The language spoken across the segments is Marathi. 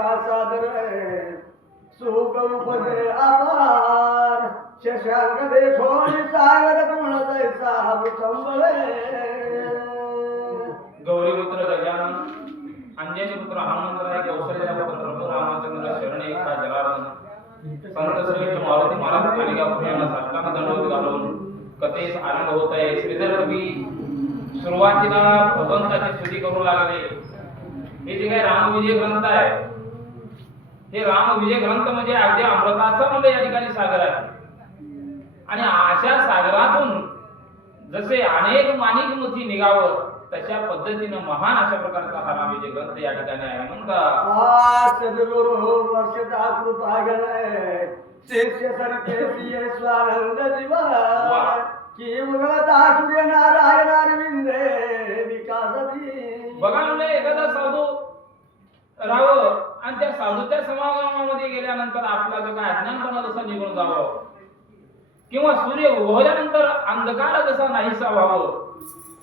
करता सादर सुख उपजे आभार शशांक देखो सागर पूर्ण तैसा संबळे गौरीपुत्र गजानन अंजनी पुत्र हनुमंतराय कौशल्या पुत्र प्रभू रामचंद्र शरण एका जलावन संत श्रेष्ठ मारुती महाराज कालिका पुण्याला साष्टांग दंडवत घालून कथेस आनंद होत आहे. श्रीधर कवी सुरुवातीला भगवंताची स्तुती करू लागले. हे जे काही रामविजय ग्रंथ आहे, हे रामविजय ग्रंथ म्हणजे अगदी अमृताचा म्हणजे या ठिकाणी सागर आहे. आणि अशा सागरातून जसे अनेक माणिक मोती निघावं तशा पद्धतीनं महान अशा प्रकारचा हा रामविजय ग्रंथ या ठिकाणी आहे. म्हणतात सद्गुरु वर्षता कृपा गणय शिष्य सरते स्वानंद जीवन की उगवता सूर्य नारायण अरविंदे विकासती. बघा म्हणजे एखादा साधू राहावं आणि त्या साधूच्या समागमामध्ये गेल्यानंतर आपला जो काय अज्ञानपणा जसा निघून जावं किंवा सूर्य उगवल्यानंतर अंधकार जसा नाहीसा व्हावं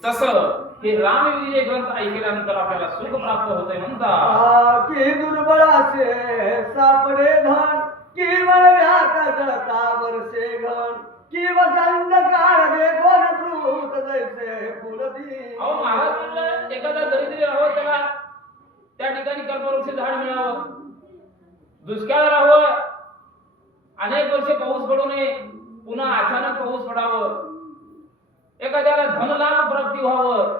तसं हे रामविजय ग्रंथ ऐकल्यानंतर आपल्याला सुख प्राप्त होते. म्हणतात की दुर्बळ असे सापडे धन केवळ व्यात जळता वर्षे घन की वसंत काळ देखोन द्रुत जैसे फुलती. अहो महाराज म्हणलं एखादा दरिद्री राहावं त्याला त्या ठिकाणी कल्पवृक्ष झाड मिळावं, दुष्काळ राहावं, अनेक वर्षे पाऊस पडू नये, पुन्हा अचानक पाऊस पडावं, एखाद्याला धनलाभ प्राप्ती व्हावं,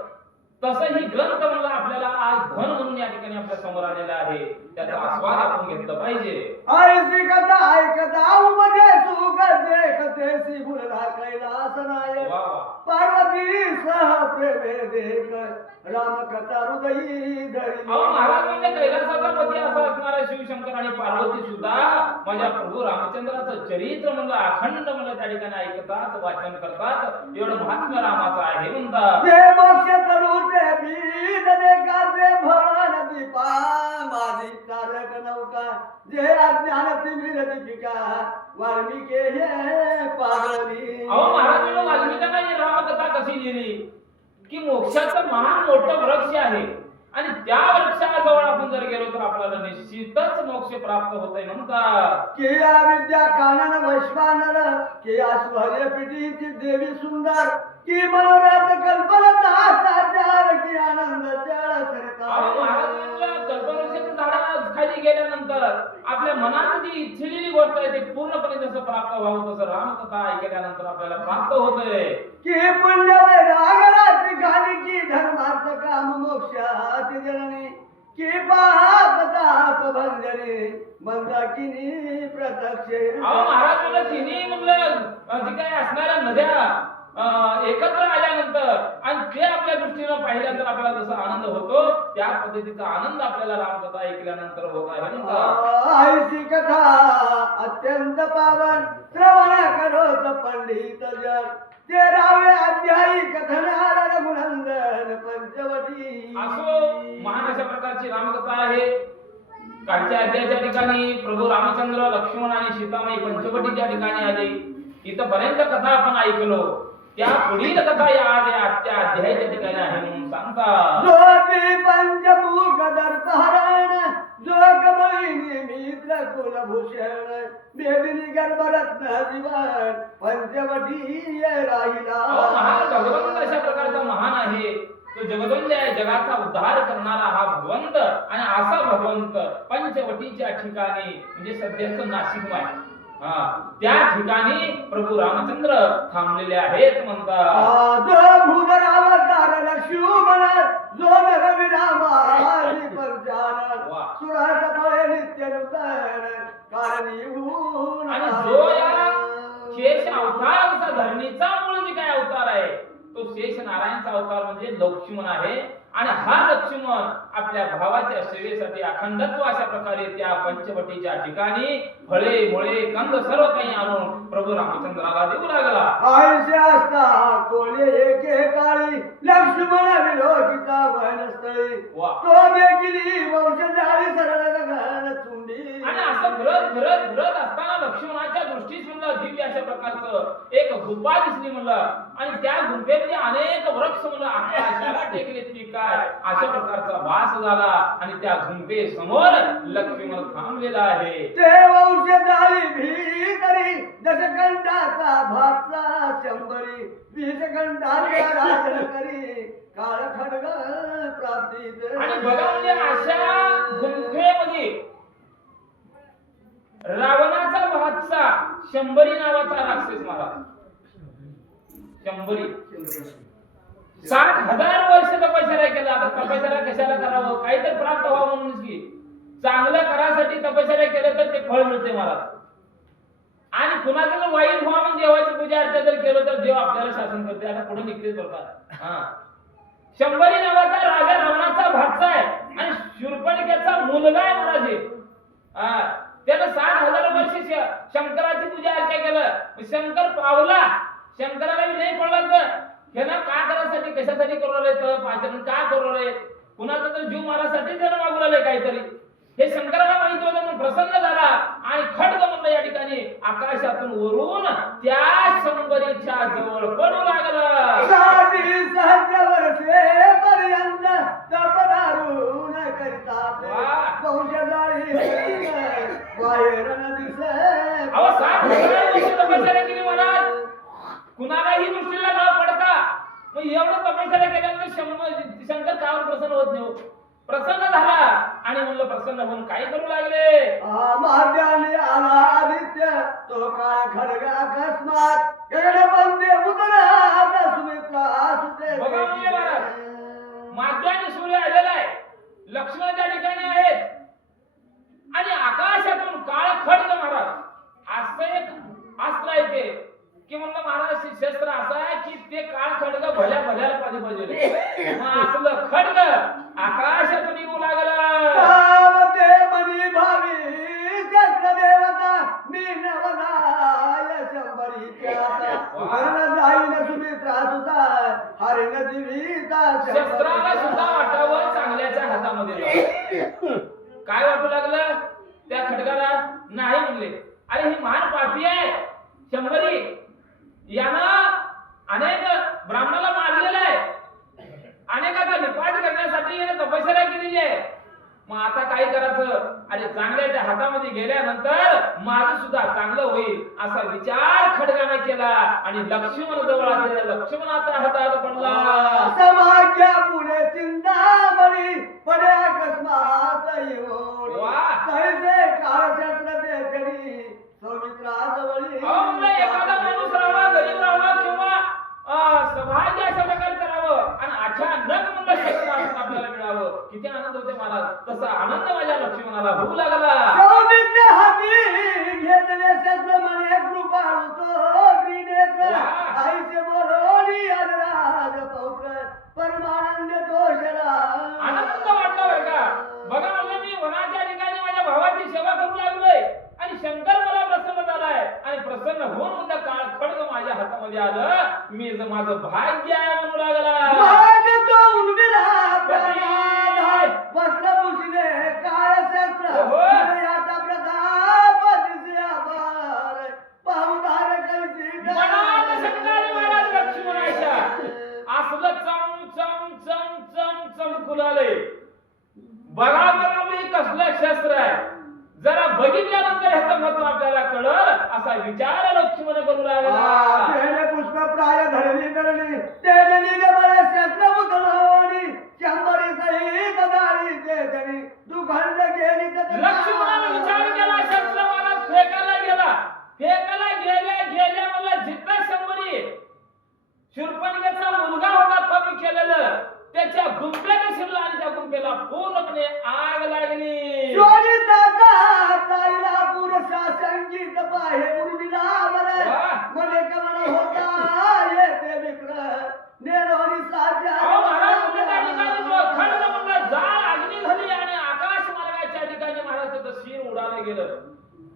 तसं ही ग्रंथ म्हणला आपल्याला आज धन म्हणून या ठिकाणी आपल्या समोर आलेला आहे. त्याचा आस्वाद आपण घेतला पाहिजे. ऐसी कथा ऐकता उपजे सुख जे कथेसी भुलला कैलास नायक पार्वती सह प्रेमे देख राम कथा हृदयी धरी. अहो महाराज म्हणजे कैलासाचा पती असा असणारा शिवशंकर आणि पार्वती सुद्धा माझ्या प्रभू रामचंद्राचं चरित्र म्हणलं अखंड म्हणलं त्या ठिकाणी ऐकतात, वाचन करतात. एवढं महात्म्य रामाचं आहे. म्हणतात ते मोक्ष तरुचे बीज देखाचे भवन दीपा माझी तारक नौका जे अज्ञान तिमिर दीपिका वाल्मिके हे पागळली. अहो महाराज म्हणलं वाल्मिकांना ही रामकथा कशी लिहिली की मोक्षाचं महान मोठं वृक्ष आहे आणि त्या वृक्षाजवळ आपण जर गेलो तर आपल्याला निश्चितच मोक्ष प्राप्त होतंय. म्हणतात की विद्या कानन वैश्वानर की ऐश्वर्य पिटीची देवी सुंदर की मनोरथ कल्पना साचार की आनंद चळ अहो महाराज म्हणलं कल्पवृक्षाच्या झाडाखाली गेल्यानंतर आपल्या मनात जी इच्छिलेली गोष्ट आहे ते पूर्णपणे जसं प्राप्त व्हावं तसं रामकथा ऐकल्यानंतर आपल्याला प्राप्त होतंय. की पुण्य वैरागराची गाणी की धर्मार्थ काम मोक्षाची जननी की पाप ताप भंजनी मंदाकिनी प्रत्यक्ष. अहो महाराज म्हणलं तिन्ही म्हणलं जी काय असणाऱ्या नद्या एकत्र आल्यानंतर आणि ते आपल्या दृष्टीनं पाहिल्यानंतर आपल्याला जसा आनंद होतो त्या पद्धतीचा आनंद आपल्याला रामकथा ऐकल्यानंतर होत आहे. ऐशी कथा अत्यंत पावन श्रवण करोत पंडित जन ते रावे अध्यायी कथनार रघुनंदन पंचवटी. असो महान अशा प्रकारची रामकथा आहे. कालच्या अध्यायाच्या ठिकाणी प्रभू रामचंद्र लक्ष्मण आणि सीतामाई पंचवटीच्या ठिकाणी आले. इथपर्यंत कथा आपण ऐकलो. त्या पुढील कथा या आजच्या अध्यायाच्या ठिकाणी आहे म्हणून सांगतात ज्योती पंचमुख दर्पहरण जोग बहिणी मित्र कुलभूषण देविनी गर्भरत्न जीवन पंचवटी राहिला. महान भगवंत अशा प्रकारचा महान आहे. तो जगदंब आहे, जगाचा उद्धार करणारा हा भगवंत. आणि असा भगवंत पंचवटीच्या ठिकाणी म्हणजे सध्याचं नाशिक आहे त्या ठिकाणी प्रभू रामचंद्र थांबलेले आहेत. म्हणतात जो भूधर अवतार लक्ष्मण जो रविरामारी पंचानन सुरास फळे नित्य नूतन कारणीभूत. आणि जो या शेष अवताराचा धरणीचा मूळ जे काय अवतार आहे तो शेष नारायणचा अवतार म्हणजे लक्ष्मण आहे. आणि हा लक्ष्मण आपल्या भावाच्या सेवेसाठी अखंडत्व अशा प्रकारे त्या पंचवटीच्या ठिकाणी फळे मुळे कंद सर्व काही आणून प्रभू रामचंद्राला देऊ लागला. आयुष्य असता कोले एके काळी लक्ष्मण विलोकिता वनस्थळी तो देखील वंशजाळी सरळ गगन चुंबी. आणि असं फिरत असताना लक्ष्मणाच्या दृष्टीस म्हणलं दिव्य अशा प्रकारचं एक गुफा दिसली म्हणलं. आणि त्या गुफेमध्ये अनेक वृक्ष म्हणलं आकाशाला टेकले ती काय अशा प्रकारचा भास झाला आणि त्या घुमटे समोर लक्ष्मण थांबलेला आहे. ते वंश झाली भीतरी दशकंठाचा भाचा शंभरी विषकंठाचा राजन करी काळ खडग प्राप्ती. आणि बघा म्हणजे अशा गुंफेमध्ये रावणाचा भाचा शंभरी नावाचा राक्षस महाराज. शंभरी 60,000 वर्ष तपश्चर्या केला. आता तपश्चर्या कशाला करावं, काहीतरी प्राप्त व्हावं म्हणूनच की चांगलं करासाठी तपश्चर्या केलं तर ते फळ मिळते महाराज. आणि कुणाचं जर वाईट व्हावं म्हणून देवाची पूजा अर्चा जर केलं तर देव आपल्याला शासन करते. आता पुढे निघतेच बरं. शंभरी नावाचा राजा रावणाचा भाचा आहे आणि शूर्पणखेचा मुलगा आहे महाराज. त्यानं 60,000 वर्ष शंकराची पूजा अर्चा केलं. शंकर पावला, शंकराला नाही कळलं तर ह्यानं का करायसाठी कशासाठी करू राहिले तर आचरण का करू राहिले, कुणाचा तर जीव मारासाठी त्यानं मागू राहिले काहीतरी. हे शंकराला माहित होतं म्हणून प्रसन्न झाला आणि खड्ग म्हणलं या ठिकाणी आकाशातून वरून त्या शंभरीच्या जवळ पडू लागलं. 60 वर्षे पर्यंत तपदारून करतात वंशजाळी बाहेर न दिसे. अहो 60,000 वर्ष तपश्चर्या केली महाराज, कुणालाही दृष्टीला न पडता. मग एवढं तपश्चर्या केल्यानंतर शंकर कावर प्रसन्न होत नाही. प्रसन्न झाला आणि म्हणलं प्रसन्न होऊन काय करू लागले. महाद्याने आला आदित्य तो काळ खडग अकस्मात एवढे बंदे उतरा सुमित्रा असुते. बघा म्हणजे महाराज माध्याने सूर्य आलेला आहे, लक्ष्मण त्या ठिकाणी आहेत आणि आकाशातून काळ खड्ग महाराज असं एक अस्त्र आहे ते की म्हणलं महाराज शस्त्र असं आहे की ते काळ खड्ग भल्या भल्याला पाहिजे. मग असलं खड्ग आकाशातून येऊ लागलं. ते मनी भावी शस्त्र देवता मी नवनाय शंभरीच्या जाईन सुमित्रा सुद्धा हरिण जीविता. शस्त्राला सुद्धा वाटावं चांगल्याच्या हातामध्ये. काय वाटू लागलं त्या खडगाला, नाही म्हणले अरे ही महान पापी आहे शंभरी, यानं अनेक ब्राह्मणाला मारलेलं आहे, अनेकाचा निपात करण्यासाठी याने तपश्चर्या केलेली आहे. मग आता काय करायचं, अरे चांगल्याच्या हातामध्ये गेल्यानंतर माझं सुद्धा चांगलं होईल असा विचार खडगाने केला आणि लक्ष्मण जवळ आलेला लक्ष्मणाचा हातात पडला. समाज्या पुढे चिंतामणी पडे अकस्मात येऊन कैसे काळक्षेत्र देतरी सौमित्रा जवळी. एखादा माणूस राहावा, गरीब राहावा किंवा सौभाग्य अशा प्रकारे करावं आणि अचानक म्हणलं शस्त्र आपल्याला मिळावं, किती आनंद होते महाराज. तसा आनंद माझ्या लक्ष्मणाला होऊ लागला. सौमित्र हाती घेतले शस्त्र म्हणे कृपाळू तो त्रिनेत्र आईचे बोलोनी अजराज पौत्र परमानंद तोषला. आनंद वाटला बरं का. बघा म्हणलं मी वनाच्या ठिकाणी माझ्या भावाची सेवा करू लागलोय आणि शंकर मला प्रसन्न झालाय आणि प्रसन्न होऊन म्हणलं काळ खड्ग माझ्या हातामध्ये आलं, मी माझं भाग्य आहे म्हणू लागला. वस्त्रभूषणे काळ शस्त्र आता प्रताप पाहुधार कैसी मनात शंका आली महाराज लक्ष्मणाच्या. असलं चम चम चम चम चमकू लागले. बघा जरा मी कसलं शस्त्र आहे, जरा बघितल्यानंतर ह्याचं महत्व आपल्याला कळलं असा विचार लक्ष्मण करू लागला. पुष्प प्राय धरणी करणी तेजनी बरे शस्त्र उतरवणी शंभरी सहित दाळी तेजनी दुखंड गेली. लक्ष्मणाने विचार केला, शस्त्र मला फेकायला गेला, फेकायला गेल्या मला जिथं शंभरी शूर्पणखेचा मुलगा होता तप केलेलं त्याच्या गुंफ्यात शिरला आणि त्या गुंफेला पूर्णपणे आग लागली. संगीत पाहे उर्मिला मने कमळ होता येते विक्र नेरोनी साध्या. खंड म्हणला जाळ अग्नी झाली आणि आकाश मार्गाच्या ठिकाणी महाराजाचं शिर उडालं गेलं.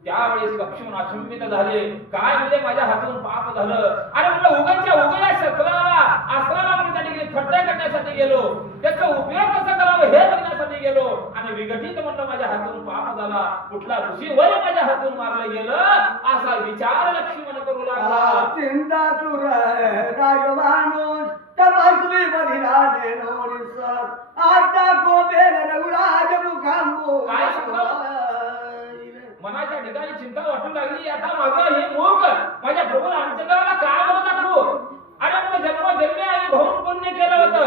त्यावेळेस लक्ष्मण अचंबित झाले, काय म्हणजे माझ्या हातून पाप झालं. अरे म्हणलं उगाच्या उगया शस्त्राला अस्त्राला मी त्या ठिकाणी थट्टा करण्यासाठी गेलो, त्याचा उपयोग कसा करावा हे बघण्यासाठी गेलो आणि विघटित म्हणलं माझ्या हातून पाप झाला, कुठला ऋषीवर माझ्या हातून मारलं गेलं असा विचार लक्ष्मण करू लागला. चिंता तुर राजमानुष तपस्वी बधिराजे नोरी सर आता गोबेल रघुराज मुखांबो काय मनाच्या ठिकाणी चिंता वाटू लागली. आता माझं हे मुख माझ्या प्रभू रामचंद्राला काय बरं दाखवू? अरे मग जन्मोजन्मी आणि बहु पुण्य केलं होतं.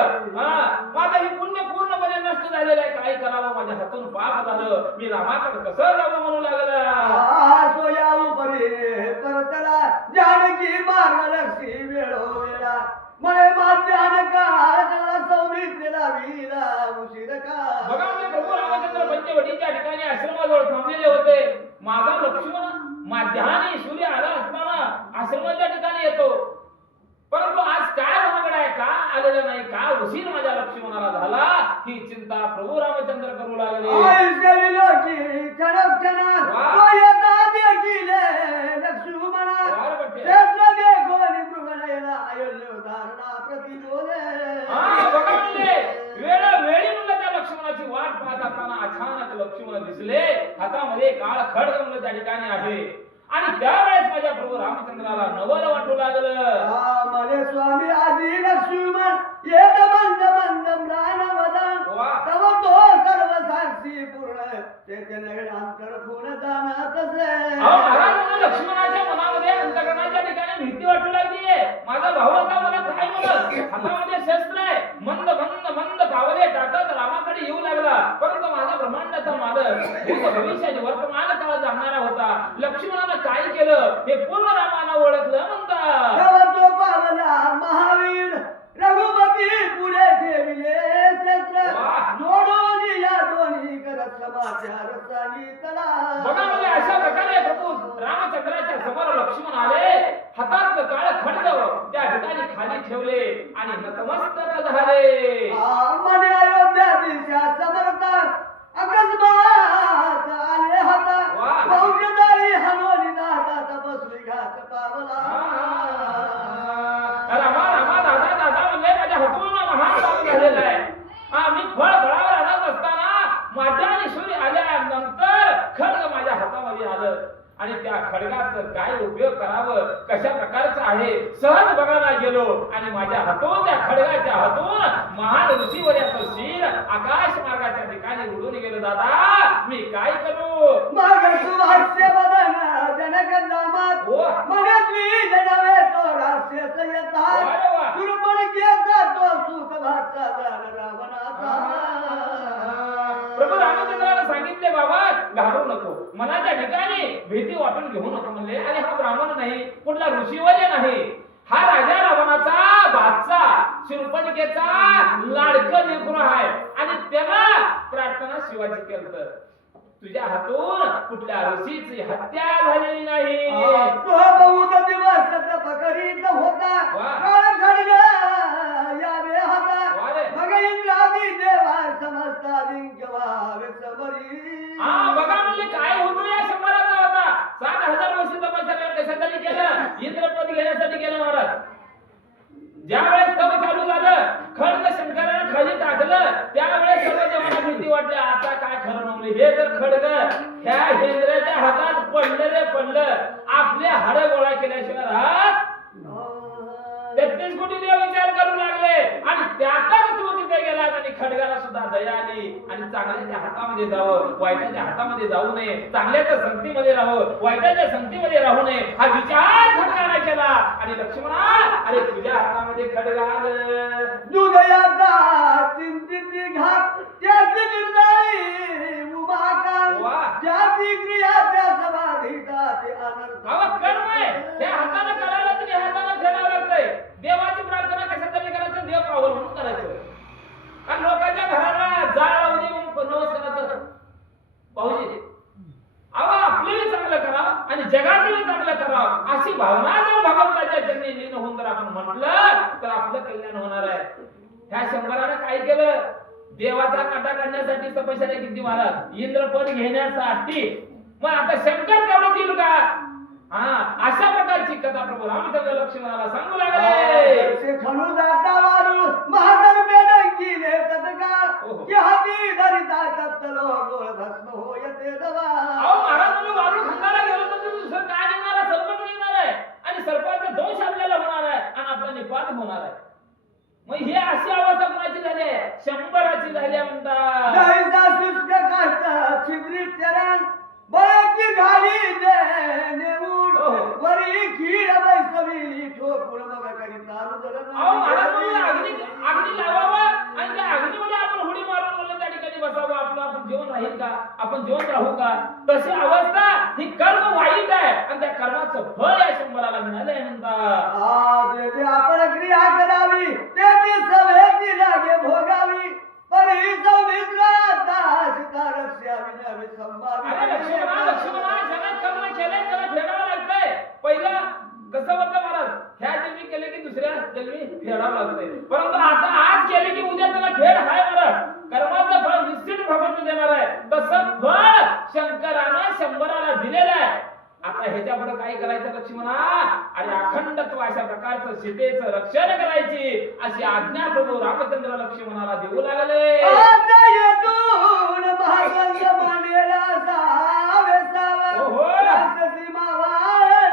माझं हे पुण्य पूर्णपणे नष्ट झालेलं आहे. काय करावं? माझ्या हातून पाप झालं. मी रामाकडे कसं जावं म्हणू लागला. सोयाऊ परी परतला जानकी मार्गदर्शी वेळो वेळा मळे माध्यान काळा सौमित्रीला वीरा उशीर का. बघा म्हणजे प्रभू रामचंद्र पंचवटीच्या ठिकाणी आश्रमाजवळ थांबलेले होते. माझा लक्ष्मण माध्यानी सूर्य आला असताना आश्रमाच्या ठिकाणी येतो. परंतु आज काय भानगड आहे? का आलेलं नाही? का उशीर माझ्या लक्ष्मणाला झाला? ही चिंता प्रभू रामचंद्र करू लागले. वेळोवेळी म्हणलं त्या लक्ष्मणाची वाट पाहत असताना अचानक लक्ष्मण दिसले. हातामध्ये काळ खड्ग म्हणलं त्या ठिकाणी आहे. आणि त्यावेळेस माझ्या प्रभू रामचंद्राला नवल वाटू लागलं. माझे स्वामी आधी लक्ष्मण येत बंद बंद म्राण वदन तव तो सर्व साक्षी पूर्ण चैतन्य अंतर खून जाणत असे. महाराज लक्ष्मणाच्या मनामध्ये अंतकरणाच्या ठिकाणी भीती वाटू लागलीये. माझा भाऊ आता मला काय म्हणत? हातामध्ये शस्त्र आहे. मंद मंद मंद कावले टाकत रामाकडे येऊ लागला. परंतु माझा ब्रह्मांडाचा मालक भूत भविष्याची वर्तमान काळ जाणणारा होता. लक्ष्मणानं काय केलं हे पूर्ण रामाला ओळखलं म्हणतात. तो पावला महावीर रघुपती पुढे ठेविले शस्त्र जोडून या दोन्ही करत समाचार सांगितला. बघा म्हणजे अशा प्रकारे प्रभू रामचंद्राच्या समोर लक्ष्मण आले. हातात काळ खड्ग त्या ठिकाणी खाली ठेवले आणि नतमस्तक झाले. मने अयोध्या दिशा समर्थ अकस्मात आले हाता बहुजदारी हनोनी दादा तपस्वी घात पावला. रामा दादा दादा म्हणजे माझ्या हातून महान काम झालेलं आहे. मी फळावर आणत असताना माझ्या सूर्य आल्यानंतर खड्ग माझ्या हातामध्ये आलं. आणि त्या खडगाचं काय उपयोग करावं कशा प्रकारचं आहे सहज बघायला गेलो. आणि माझ्या हातून त्या खडगाच्या हातून महान ऋषीवर्याचं शिर आकाश मार्गाच्या ठिकाणी उडून गेलं. दादा मी काय करू? मग सुहास्य बदन जनक नामात मगत्वी जनवे तो राक्षस येता दुर्बळ केचा तो सुख भाचा दार रावणाचा. प्रभू रामचंद्राला सांगितले बाबा घाबरू नको. मनाच्या ठिकाणी भीती वाटून घेऊ नको म्हणले. आणि हा ब्राह्मण नाही कुठला ऋषीवर्य नाही. हा राजा रावणाचा बादचा शूर्पणखेचा लाडकं लेकरू आहे. आणि त्याला प्रार्थना शिवाजी केलं तुझ्या हातून कुठल्या ऋषीची हत्या झालेली नाही. तो बहुत दिवस तप करीत होता काळ खड्ग यावे हाता मग इंद्रादी देवा समजता जिंक व्हावे समरी. बघा म्हणले काय होतो या शंभराचा होता. 7,000 वर्ष तपश्चर्या कशासाठी केलं? इंद्रपद घेण्यासाठी केलं महाराज. ज्या वेळेस तप चालू झालं खड्ग शंकराने खाली टाकलं त्यावेळेस सर्व देवांना भीती वाटली. आता काय खरं नव्हते. हे जर खड्ग ह्या इंद्राच्या हातात पडलं रे पडलं आपले हाड गोळा केल्याशिवाय राहत 33 कोटी देव विचार करू लागले. आणि त्यातच तो तिथे गेला आणि खडगाला सुद्धा दया आली. आणि चांगल्याच्या हातामध्ये जावं वाईटाच्या हातामध्ये जाऊ नये. चांगल्याच्या संगतीमध्ये राहावं वाईटाच्या संगतीमध्ये राहू नये हा विचार खडगाला केला. आणि लक्ष्मणा अरे तुझ्या हातामध्ये खडग आलं. दुर्दयाचा चिंतित घात त्याची निर्दयी उमाकाल ज्याची क्रिया त्या समाधीता ते अनर्थ. कर्म आहे त्या हाताने करायला तरी हाताने फेडावं लागतंय. देवाची प्रार्थना कशासाठी करायचं? देव पावल म्हणून करायचं. आणि लोकांच्या घराला जाळ लावू दे म्हणून नमस्काराचं पाहुजे. आपले चांगलं करावं आणि जगातही चांगलं करावं अशी भावना जर भगवंताच्या चरणी लीन होऊन जर आपण म्हटलं तर आपलं कल्याण होणार आहे. ह्या शंभरानं काय केलं? देवाचा काटा काढण्यासाठी तपश्चर्या किती महाराज इंद्रपद घेण्यासाठी. मग आता शंकर तेवढं देईल का? अशा प्रकारची कथा प्रभू रामचंद्र लक्ष्मणाला सांगू लागले. खणू जाता वारू महाजन बेडंकी ले तत्काळ की हाती धरिता तत्तलो गोळ भस्म होयते दवा. महाराज तुम्ही वारू खंडाला गेलो तर दुसरं काय निघणार आहे? सर्पच निघणार आहे. आणि सर्पाचा दोष आपल्याला होणार आहे आणि आपला निपात होणार आहे. का आपण जिवंत राहू का तशी अवस्था ही कर्म वाईट आहे आणि त्या कर्माचं फळ या शंभराला मिळालंय म्हणतात जे जे आपण क्रिया करावी ते ती सवेची लागे भोगावी पण ही सौमित्राता सीता रक्षावी नवी अरे संभावी लक्ष्मणा जगात कर्म केले त्याला फेडावं लागतंय पहिला कसं होतं महाराज ह्या जन्मी केले की दुसऱ्या जन्मी फेडावं लागतंय परंतु आता आज केले की उद्या त्याला फेड हाय महाराज कर्माचं फळ निश्चित भगवंत देणार आहे तसं फळ शंकरानं शंभराला दिलेलं आहे आता ह्याच्या पुढे काय करायचं लक्ष्मणा आणि अखंडत्व अशा प्रकारचं सीतेचं रक्षण करायची अशी आज्ञा प्रभू रामचंद्र लक्ष्मणाला देऊ लागले आता येतून भागवंत मांडेला सावे सावा राक्षसी मावा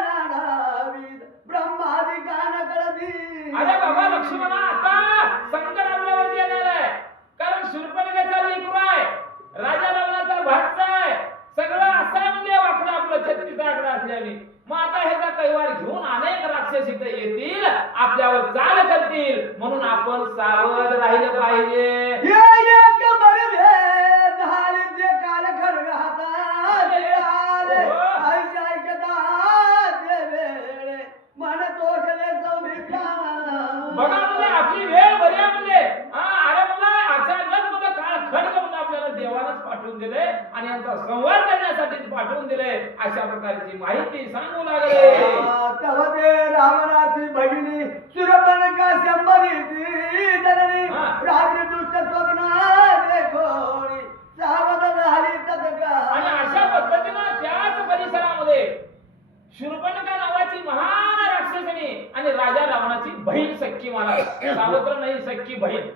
नानावी ब्रह्मादी कान कळदी अरे बाबा लक्ष्मणा आता संकट आपल्यावरती येणार आहे कारण शूर्पणखेचा लेकरू आहे राजा रावणाचा भाचा आहे सगळं असं म्हणजे वाकडं आपलं 36 आकडा असल्याने मग आता ह्याचा कैवार घेऊन अनेक राक्षस इथे येतील आपल्यावर चाल करतील म्हणून आपण सावध राहिलं पाहिजे एक बरवे झाले जे काल खडग हातात आले ऐकता ते वेळे मन तोषले सौमित्रा बघा म्हणजे आपली वेळ बरी आहे म्हणजे अरे म्हणलं अचानक म्हणजे काळ खडग म्हणून आपल्याला देवानच पाठवून दिले आणि यांचा संवाद करण्यासाठीच पाठवून दिले अशा प्रकारची माहिती सांगू लागले तेव्हा ते रावणाची भगिनी शूर्पणखा शंभरीची जननी रात्री दुष्ट स्वप्न देखोनी सावध झाली तत्काळ आणि अशा पद्धतीनं त्याच परिसरामध्ये शूर्पणखा नावाची महान राक्षसनी आणि राजा रावणाची बहीण सख्खी मला सावत्र नाही सख्खी बहीण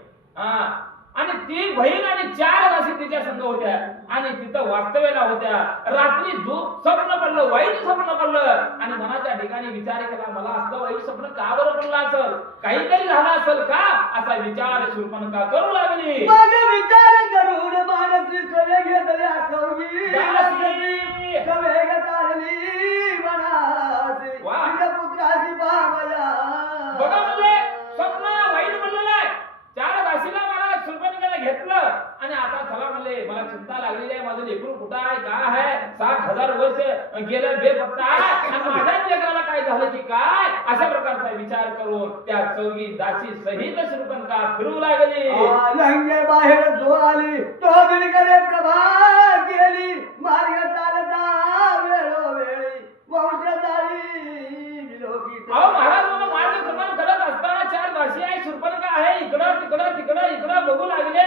आणि ती बहीण आणि 4 दासी तिच्या संग होत्या आणि तिथं वास्तव्याला होत्या रात्री स्वप्न पडलं वाईट स्वप्न पडलं आणि मनाच्या ठिकाणी विचार केला मला असलं वाईट स्वप्न का बरं पडलं असेल काहीतरी झालं असेल का असा विचार शूर्पणखा करू लागली मग विचार करून मानसी सवे घेतले आठवली सवे गतारली मनासी तिच्या पुत्राची बाबया बघा म्हणजे स्वप्न वाईट पडलेलं आहे 4 दासीला मला शूर्पणखेला घेतलं आणि आता चला म्हणले मला चिंता लागलेली आहे माझं लेकरू कुठं आहे काय आहे 6000 वर्ष गेलं बेपत्ता आणि माझ्या लेकराला काय झालं की काय अशा प्रकारचा विचार करून त्या 24 दासी सहित शूर्पणखा फिरू लागली लंगे बाहेर जो आली तो दिलकरे प्रभा केली मार्ग चालता वेळोवेळी वंशजाळी विलोकित अहो महाराज मला मार्ग क्रमण करत असताना 4 दासी आहे शूर्पणखा आहे इकडं तिकडं बघू लागले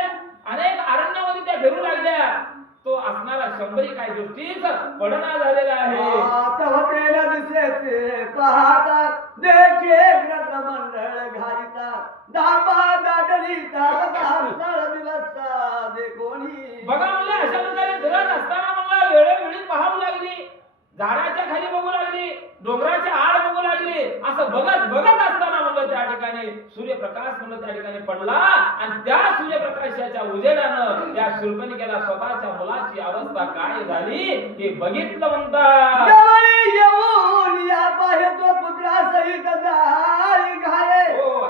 अनेक अरण्यामध्ये त्या फिरू लागल्या तो असणारा शंभरी काय दृष्टीच पडना झालेला आहे तेव्हा दिसेचे पाहता देखे ग्रंथ मंडळ घालिता दाबा दाटलीता दिवसा देखोनी बघा म्हणलं अशा प्रकारे फिरत असताना मला वेळोवेळी पाहावं लागली झाडाच्या खाली बघू लागली डोंगराच्या आड बघू लागली असं बघत असताना म्हणलं त्या ठिकाणी सूर्यप्रकाश म्हणलं त्या ठिकाणी पडला आणि त्या सूर्यप्रकाशाच्या उजेडानं त्या शूर्पणखेला स्वतःच्या मुलाची अवस्था काय झाली हे बघितलं म्हणतात जवळी येऊन या पाहे तो पुत्रासहित जाई घाये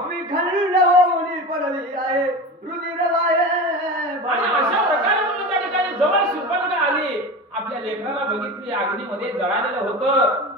विखंड होऊन पडली आहे रुधिर वाहे आणि अशा प्रकारे म्हणलं त्या ठिकाणी जवळ शूर्पणखा आली आपल्या लेकराला बघितली अग्नीमध्ये जळालेलं होतं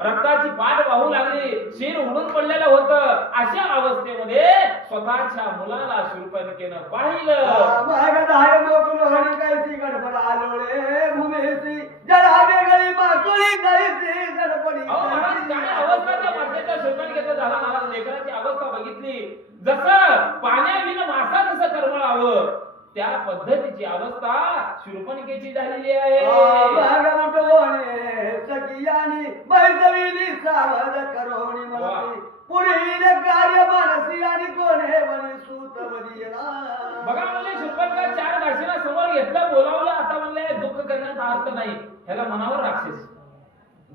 रक्ताची पाठ वाहू लागली शिर उडून पडलेलं होतं अशा अवस्थेमध्ये स्वतःच्या मुलाला शूर्पणखेनं पाहिलं मागधाय मोकलोणी कैसी गडबड आलोळे भूमेसी जरा वेगळी मातुळी कैसी गडबडी काय अवस्था त्या मातेच्या शूर्पणखेचं झाला महाराज लेकराची अवस्था बघितली जसं पाण्याविन मासा जसं करमळावं त्या पद्धतीची अवस्था शूर्पणखेची झालेली आहे सखियानी बैसविली सावध करोणी म्हणती पुढील कार्य मानसी आणि कोणे म्हणे सूत बघा म्हणले शूर्पणखा 4 दासीला समोर घेतलं बोलावलं आता म्हणले दुःख करण्याचा अर्थ नाही ह्याला मनावर राक्षस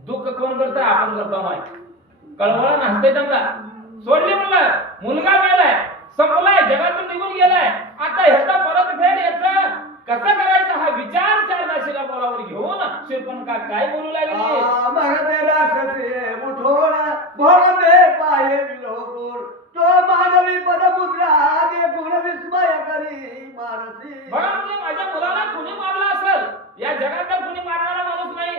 दुःख कोण करतंय आपण करतो नाही कळवळा नसते त्यांना सोडली म्हणलं मुलगा मेलाय संपलाय जगातून निघून गेलाय आता ह्याचा परत फेड याचं कसं करायचं हा विचार 4 दासीला बोलावर घेऊन शूर्पणखा काय बोलू लागली मगते राक्षसे उठोण भोगते पाये विलोकोर तो मानवी पदपुत्रा आदी गुण विस्मय करी मानसी बघा म्हणजे माझ्या मुलाला कुणी मारला असेल या जगात कुणी मारणारा माणूस नाही.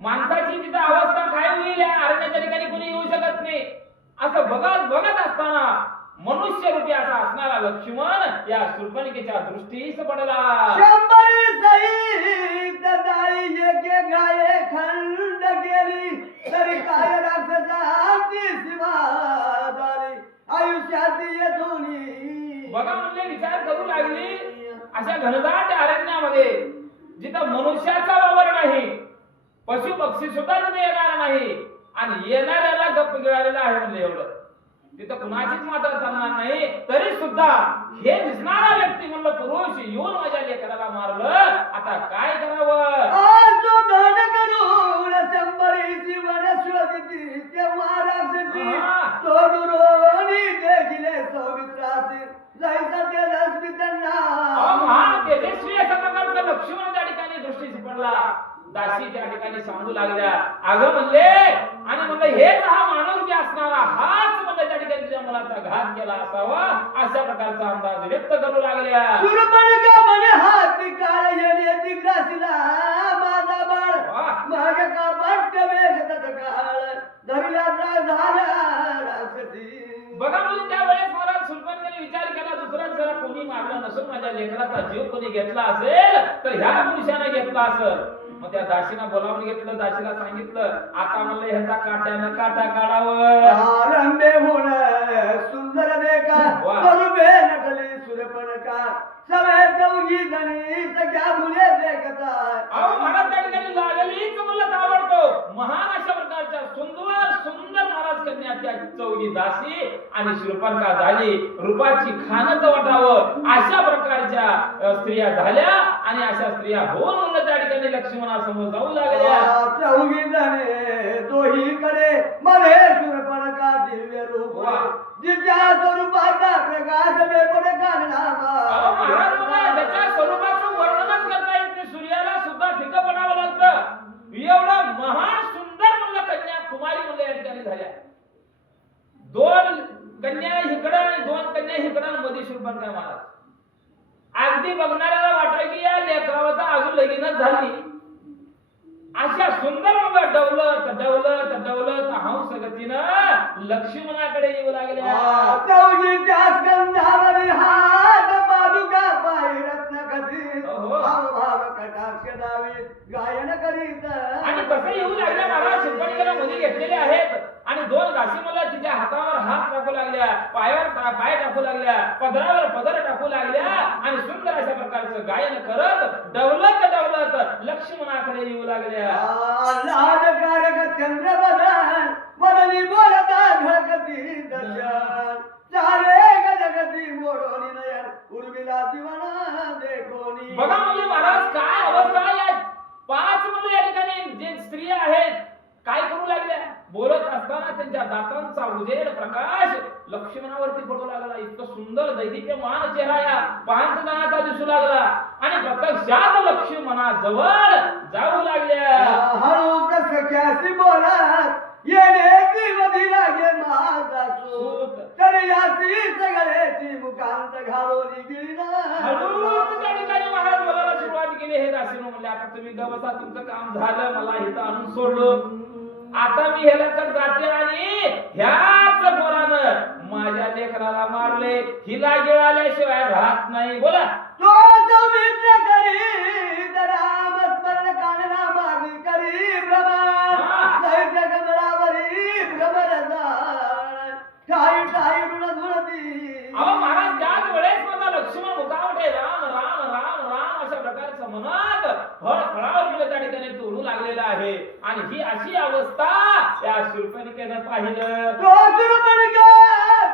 माणसाची तिथं अवस्था काय होईल या अरण्याच्या ठिकाणी कुणी येऊ शकत नाही. असं बघत बघत असताना मनुष्य रूपी असा असणारा लक्ष्मण या शूर्पणखेच्या दृष्टीस पडला. शंभरी सहित जाळी एके गाये खंड गेली तरी काय राक्षसाची सीमा झाली आयुष्याची येथुनी. बघा म्हणले विचार करू लागली अशा घनदाट अरण्यामध्ये जिथं मनुष्याचा वावर नाही, पशु पक्षी सुद्धा तिथे येणार नाही आणि येणाऱ्याला गप्प गिळालेला आहे म्हणले एवढं. तिथं कुणाचीच मात्र चालणार नाही. तरी सुद्धा हे दिसणारा व्यक्ती म्हणलं पुरुष येऊन माझ्या लेकराला मारलं, आता काय करावं. आज धन करून शंभरीची वनस्पती तेव्हा राक्षसी तोडून देखिले सौमित्रासी जायचा ते रश्मी त्यांना. महान तेजस्वी अशा प्रकारचा लक्ष्मण त्या ठिकाणी दृष्टीस पडला. दासी त्या ठिकाणी सांगू लागल्या, अगं म्हणले आणि म्हणलं हेच हा मानवरूपी असणारा हाच म्हणलं त्या ठिकाणी तुझ्या मुलाचा घात केला असावा अशा प्रकारचा अंदाज व्यक्त करू लागल्या. शूर्पणखा म्हणे हाती काळ येण्याची ग्रासीला माझा बाळ माग का पट्ट वेगत काळ धरला झाला राक्षसी. बघा म्हणजे त्यावेळेस महाराज शूर्पणखेने विचार केला दुसरा जरा कोणी मारलं नसून माझ्या लेकराचा जीव कोणी घेतला असेल तर ह्या पुरुषाने घेतला असेल. मग त्या दासीनं बोलावून घेतलं, दासीला सांगितलं आता म्हणलं ह्याचा काट्यानं काटा काढावं. आरंभे होण सुंदर देखा करुबे नकली सुरपणका सवे चौघी जणी सगळ्या मुले देखता. अहो महाराज त्या ठिकाणी लागलीच म्हणलं ताबडतोब महान अशा प्रकारच्या सुंदर सुंदर महाराज कन्या त्या चौघी दासी आणि शूर्पणखा झाली. रूपाची खानच वाटावं अशा प्रकारच्या स्त्रिया झाल्या आणि अशा स्त्रिया होऊन म्हणलं त्या ठिकाणी लक्ष्मणासमोर जाऊ लागल्या. चौघी जणे दोहीकडे मध्ये शूर्पणखा दिव्य रूप जिच्या स्वरूपाचा प्रकाश बेपडे अहो महाराज बघा त्याच्या स्वरूपाचं वर्णनच करता येत नाही. सूर्याला सुद्धा फिकं पडावं लागतं. एवढं महान सुंदर म्हणलं कन्या कुमारी म्हणलं या ठिकाणी झाल्या. दोन कन्या इकडं आणि दोन कन्या इकडं मध्ये शूर्पणखा महाराज. अगदी बघणाऱ्याला वाटलं की या लेकरावाचा अजून लगीनच झाली. अशा सुंदर मग डवलत डवलत डवलत हंस गतीनं लक्ष्मणाकडे येऊ लागल्या. चौघीच्या स्कंधावरी हात पादुका पायी रत्न कथी भाव कटाक्ष दावी गायन करीत. आणि कसं येऊ लागल्या महाराज शूर्पणखेला मध्ये घेतलेले आहेत आणि दोन दासी मला तिच्या हातावर हात टाकू लागल्या, पायावर पाय टाकू लागल्या, पदरावर पदर टाकू लागल्या आणि सुंदर अशा प्रकारचं गायन करत डवलत डवलत लक्ष्मणाकडे येऊ लागल्या. लाडकारक चंद्र बदन वदनी बोलता धडकती दर्शन चाले गजगती मोडोनी नयन उर्मिला जीवना देखोनी. बघा म्हणजे महाराज काय अवस्था या पाच म्हणजे या ठिकाणी जे स्त्रिया आहेत काय करू लागल्या. बोलत असताना त्यांच्या दातांचा उजेड प्रकाश लक्ष्मणावरती पडू लागला. इतकं सुंदर दैदिप्यमान चेहरा या पाच जणांचा दिसू लागला आणि प्रत्यक्षात लक्ष्मणाजवळ जाऊ लागल्या. हळू सख्याशी बोलत येण्याची मधी लागे माझा सूत तरी याची सगळ्याची मुखांत घालवली गिळी हळूच त्या ठिकाणी महाराज बोलायला सुरुवात केली. हे दासीनो म्हणले आता तुम्ही गवसा तुमचं काम झालं, मला इथं आणून सोडलं. आता मी ह्याला जाते आणि ह्याच पोरानं माझ्या लेकराला मारले, हिला गिळाल्याशिवाय राहत नाही. बोला तो मित्र करी राम स्मरण कानना मागी करी भ्रमण जगबळावरी भ्रमण ठाई ठाई ऋण धुळती. अहो महाराज त्याच वेळेस माझा लक्ष्मण मुखावटे राम राम राम राम अशा प्रकारचं म्हणत फळावर गेलं त्या ठिकाणी तोडू लागलेलं आहे. आणि ही अशी अवस्था त्या शूर्पणखेनं पाहिलं. तो शूर्पणखा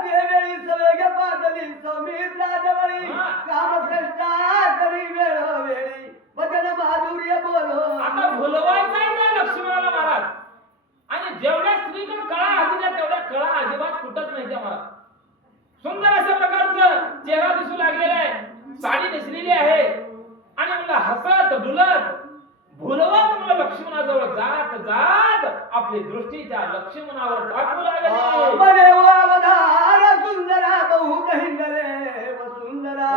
देवेळी सवेग पादली सौमित्राजवळी कामश्रेष्ठा करी वेळोवेळी वचन माधुर्य बोलो. आता भुलवायचा त्या लक्ष्मणाला महाराज आणि जेवढ्या स्त्रीकडे कळा हातीच्या तेवढ्या कळा अजिबात फुटत नाही त्या महाराज. सुंदर अशा प्रकारचं चेहरा दिसू लागलेला आहे, साडी नेसलेली आहे आणि म्हणलं हसत डुलत भुलवत म्हणलं लक्ष्मणाजवळ जात जात आपली दृष्टी त्या लक्ष्मणावर टाकू लागली. बने अवधार सुंदरा बहुत हिंदरे व सुंदरा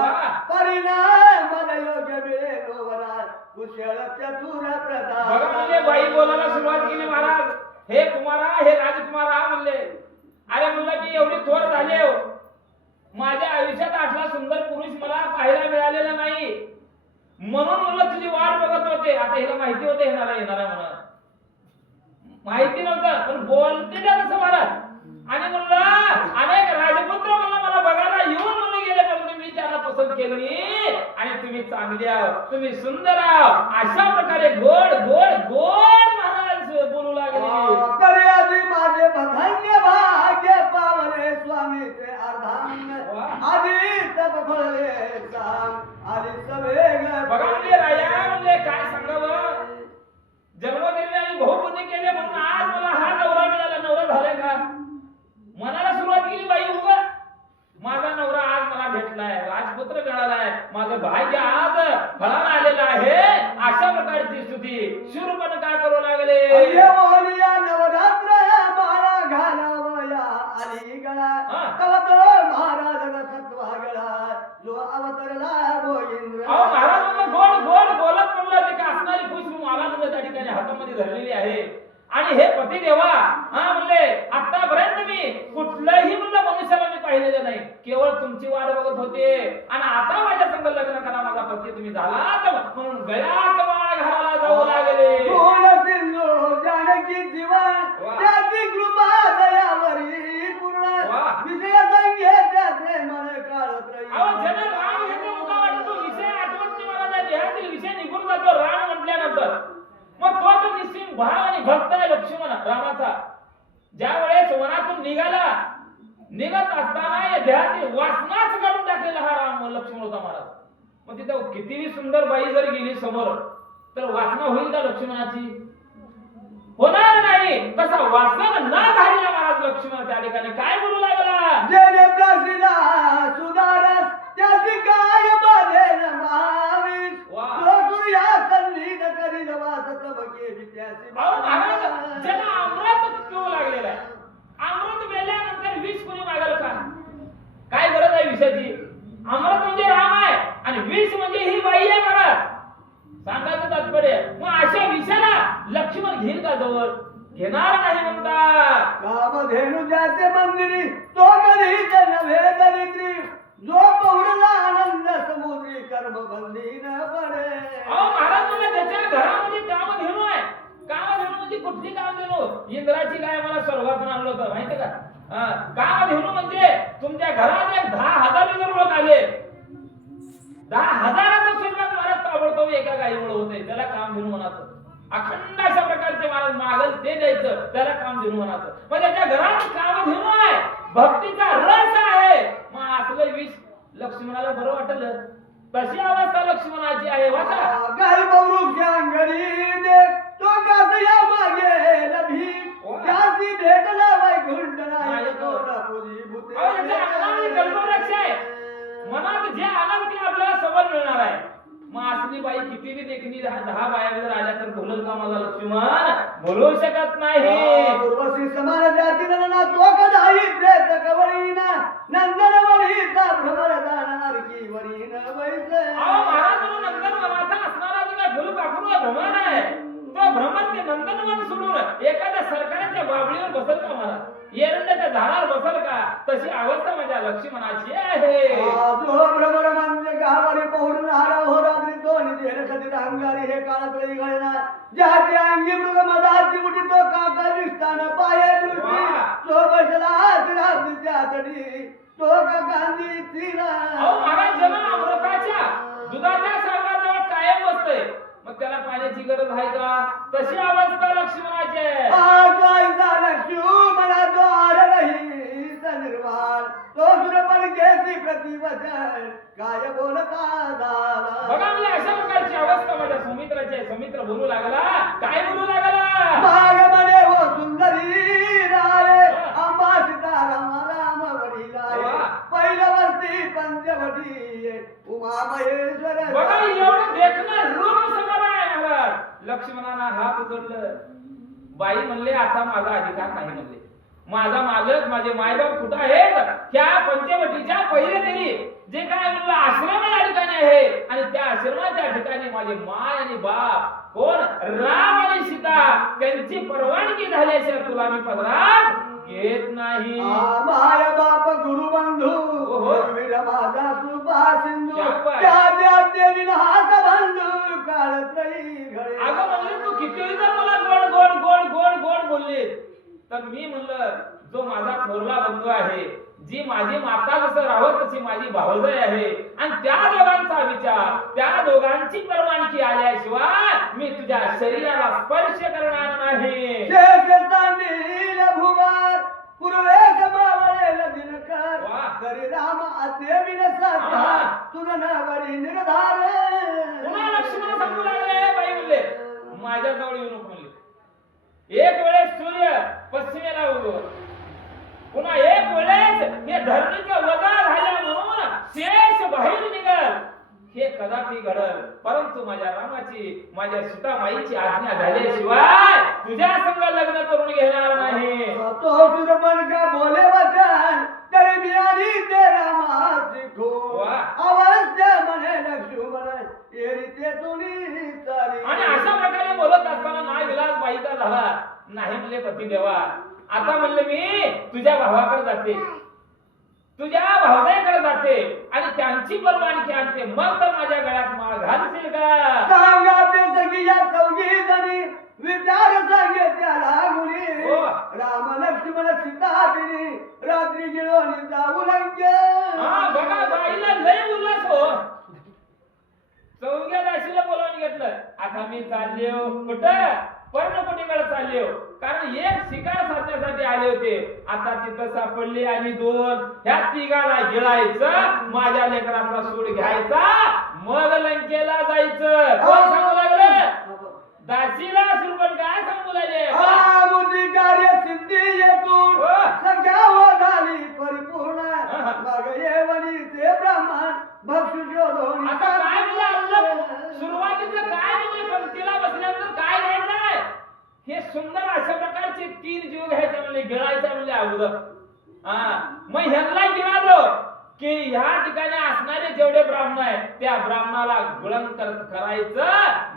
परिणाम मन योग्य मिळे लोवरा कुशळ चतुर बघा प्रताप म्हणले बाई बोलायला सुरुवात केली महाराज. हे कुमारा, हे राजकुमारा म्हणले. अरे म्हणलं मी एवढी थोर झाले हो, माझ्या आयुष्यात आठला सुंदर पुरुष मला पाहायला मिळालेला नाही, म्हणून म्हणलं तुझी वाट बघत होते. आता हिला माहिती होते येणारा म्हणून, माहिती नव्हतं पण बोलते का तसं महाराज. आणि म्हणलं अनेक राजपुत्र म्हणलं मला बघायला येऊन म्हणून गेले, परंतु मी त्यांना पसंत केली आणि तुम्ही चांगले आहात, तुम्ही सुंदर आहात, अशा प्रकारे गोड गोड गोड महाराज बोलू लागले. तरी आधी माझे धन्य भाग्य पावले स्वामीचे अर्धांग आधी तप फळले सांग आधी सवेग. बघा म्हणजे राया म्हणजे काय सांगावं, जन्मोजन्मी आम्ही भाऊ पुण्य केले म्हणून आज मला हा नवरा मिळाला. नवरा झालाय का मनाला सुरुवात केली बाई उगा, माझा नवरा आज मला भेटलाय, राजपुत्र मिळालाय, माझं भाग्य आज फळाला आलेलं आहे, अशा प्रकारची स्तुती शूरपण का करू लागले. मोहनिया नवरात्र माळा घालावया आली गळा तव तो महाराज सत्वा गळा जो अवतरला गोविंद्र. अहो महाराज म्हणलं गोड गोड बोलत म्हणलं ते का असणारी पुष्प मला म्हणलं त्या ठिकाणी हातामध्ये धरलेली आहे. आणि हे पती देवा म्हणले आतापर्यंत मी कुठल्याही म्हणलं मनुष्याला मी पाहिलेलं नाही, केवळ तुमची वाट बघत होते आणि आता माझ्या संग लग्न करा, माझा पती तुम्ही झालात म्हणून गळ्यात माळ घालायला जाऊ लागले. कोण सिंधू जानकी जीवन त्याची कृपा दयावरी पूर्ण विषय संघे त्याचे मन काळत अहो जन राम घेतो मुका वाटतो, विषय आठवत नाही मला, त्या देहातील विषय निघून जातो राम म्हटल्यानंतर. मग तो निस्सिम भाव आणि भक्त आहे लक्ष्मण रामाचा. ज्या वेळेस वनातून निघत असताना या देहातील वासनाच काढून टाकलेला हा राम लक्ष्मण होता महाराज. मग तिथं कितीही सुंदर बाई जर गेली समोर तर वासना होईल का लक्ष्मणाची? होणार नाही. तसा वासना न झालेला महाराज लक्ष्मण त्या ठिकाणी काय बोलू लागला. जेने प्रसिदा सुधारस त्याची काय बाधेन महावीर जो सूर्या सन्निध करील वासत बके विद्यासी. महाराज ज्याला अमृत पिऊ लागलेला आहे, अमृत वेल्यानंतर विष कोणी मागल का? काय गरज आहे विषाची? अमृत म्हणजे राम आहे आणि विष म्हणजे ही बाई आहे महाराज. सांगायचं तात्पर्य मग अशा विषयाला लक्ष्मण घेईल का जवळ? घेणार नाही म्हणतात. कामधेनु ज्याचे मंदिरी तो कधीच नव्हे दरिद्री जो पौरला आनंद समुद्री कर्म बंदी न पडे. अहो महाराज म्हणजे त्याच्या घरामध्ये कामधेनु आहे. कामधेनु म्हणजे कुठली कामधेनु? इंद्राची गाय मला स्वर्गातून आणलं होतं माहिती का? कामधेनु म्हणजे तुमच्या घरात एक 10,000 जर लोक आले, 10,000चा स्वयंपाक महाराज ताबडतोब एका गायीमुळे होते, त्याला कामधेनु म्हणायचं. अखंड अशा प्रकारचे महाराज मागल ते द्यायचं, त्याला कामधेनु म्हणायचं. मग त्याच्या घरात कामधेनु आहे, भक्तीचा रस आहे. मग असलं विष लक्ष्मणाला बरं वाटलं. तशी अवस्था लक्ष्मणाची आहे. वाचा गर्भ वृक्ष अंगरी देख तो कासया मागे नभी त्याची भेटला वैकुंठ नाही तोडा पुरी भूते. अहो याच्या अंगामध्ये कल्पवृक्ष आहे, मनात जे आनंद ते आपल्याला समोर मिळणार आहे. मग असली बाई कितीही देखणी 10 बाया जर आल्या तर बोलल का माझा लक्ष्मण? बोलू शकत नाही. पूर्वशी समान जाती ना तो कदाही प्रेत कवळीना नंदन वळीचा भ्रमर जाणार की वरीन वैसे. अहो महाराज म्हणून नंदनवनाचा असणारा जो काय फुलपाखरू भ्रमर आहे, तो भ्रमर ते नंदनवन सोडून एखाद्या सरकारच्या बाबळीवर बसल का महाराज? एरंडाच्या झाडावर बसल का? तशी अवस्था माझ्या लक्ष्मणाची आहे. जो भ्रमर म्हणजे गावारी पहुरून आला हो रात्री दोन जेर कधी अंगारी हे काळात घडणार ज्याची अंगी मृग मदाची मुठी तो काका दिसताना पाये दृष्टी तो बसला रात्रीच्या तडी तो का गांधी तिला. अहो महाराज जेव्हा अमृताच्या दुधाच्या सागराजवळ कायम बसतोय, मग त्याला पाण्याची गरज आहे का? तशी अवस्था लक्ष्मणाची आहे. लक्ष्मणा तो आर रही निर्वाण तो सुरपण केसी प्रतिवचन काय बोलता दादा. बघा म्हणजे अशा प्रकारची अवस्था माझ्या सुमित्राची आहे. सुमित्र बोलू लागला. काय बोलू लागला? माग म्हणे हो सुंदरी राय अंबा सीताराम राम वडिलाय पहिल्या वर्षी पंचवटी उमा महेश्वर. बघा एवढं देखणं रूप समोर आहे महाराज. लक्ष्मणाला हात जोडलं. बाई म्हणले आता माझा अधिकार नाही म्हणले. माझा मालक माझे मायबाप कुठं आहेत? त्या पंचवटीच्या पहिले तरी जे काय म्हणलं आश्रम या ठिकाणी आहे आणि त्या आश्रमाच्या ठिकाणी माझे माय आणि बाप कोण राम आणि सीता त्यांची परवानगी झाल्याशिवाय तुला मी पदरात घेत नाही. माय बाप गुरु बंधू ओहो. वीर माझा कृपा सिंधू क्या बात. त्या देवी हात बंधू काळत घडे. अगं म्हणले तू किती जर मला गोड गोड गोड गोड गोड बोलले तर मी म्हणलं जो माझा थोरला बंधू आहे, जी माझी माता जसं राहत तशी माझी भावजाई आहे आणि त्या दोघांचा विचार त्या दोघांची परवानगी आल्याशिवाय मी तुझ्या शरीराला स्पर्श करणार नाही. शेषांनील भुवार पूर्वेश मावळेल दिनकर वा. तरी राम देवी नसा तुझं नवरी निर्धार. पुन्हा लक्ष्मण सांगू लागले, बाई म्हणले माझ्या जवळ येऊ नको म्हणले. एक वेळेस सूर्य पश्चिमेला उगव, पुन्हा एक वेळेस हे धरणीचा वजा झाला म्हणून शेष बाहेर निघल, हे कदापि घडल. परंतु माझ्या रामाची माझ्या सीतामाईची आज्ञा झाल्याशिवाय तुझ्या संग लग्न करून घेणार नाही. तो तुझपण का बोले वचन तरी मी आणि ते रामाची खो वा. अवश्य म्हणे लक्ष्मण एरी ते तुनी चाली. आणि अशा प्रकारे बोलत असताना नाईलाज बाईचा झाला. नाही म्हणले पती देवा, आता म्हणले मी तुझ्या भावाकडे जाते, तुझ्या भावजाईकडे जाते आणि त्यांची परवानगी आणते, मग तर माझ्या गळ्यात माळ घालशील का? सांगा ते सगळी या चौघी जणी विचार सांगे त्याला मुली. हो. राम लक्ष्मण सीता तिनी रात्री गिळवणी जाऊ लंके. हा बघा बाईला लय उल्हास हो. चौघ्या दासीला बोलावून घेतलं. आता मी चालले हो कुठं? पर्णकुटीकडे चालले हो, कारण एक शिकार साधण्यासाठी आले होते. आता तिथं सापडले आणि दोन, ह्या तिघाला गिळायचं, माझ्या लेकराचा सूड घ्यायचा, मग लंकेला जायचं. कोण सांगू लागलं? दासीला सुरपण काय सांगू लागले? मुली कार्य सिद्धी येतून हो. संख्या हो झाली परिपूर्ण. हा. मग येवणी ते ब्राह्मण भक्षु शोधून. आता काय म्हणजे आपलं सुरुवातीचं काय म्हणजे पंक्तीला बसल्यानंतर काय घ्यायचंय? हे सुंदर अशा प्रकारचे 3 जीव घ्यायचे म्हणले, गिळायचे म्हणले अगोदर. मग ह्यांना गिळालो की ह्या ठिकाणी असणारे जेवढे ब्राह्मण आहेत त्या ब्राह्मणाला गुळण करायचं,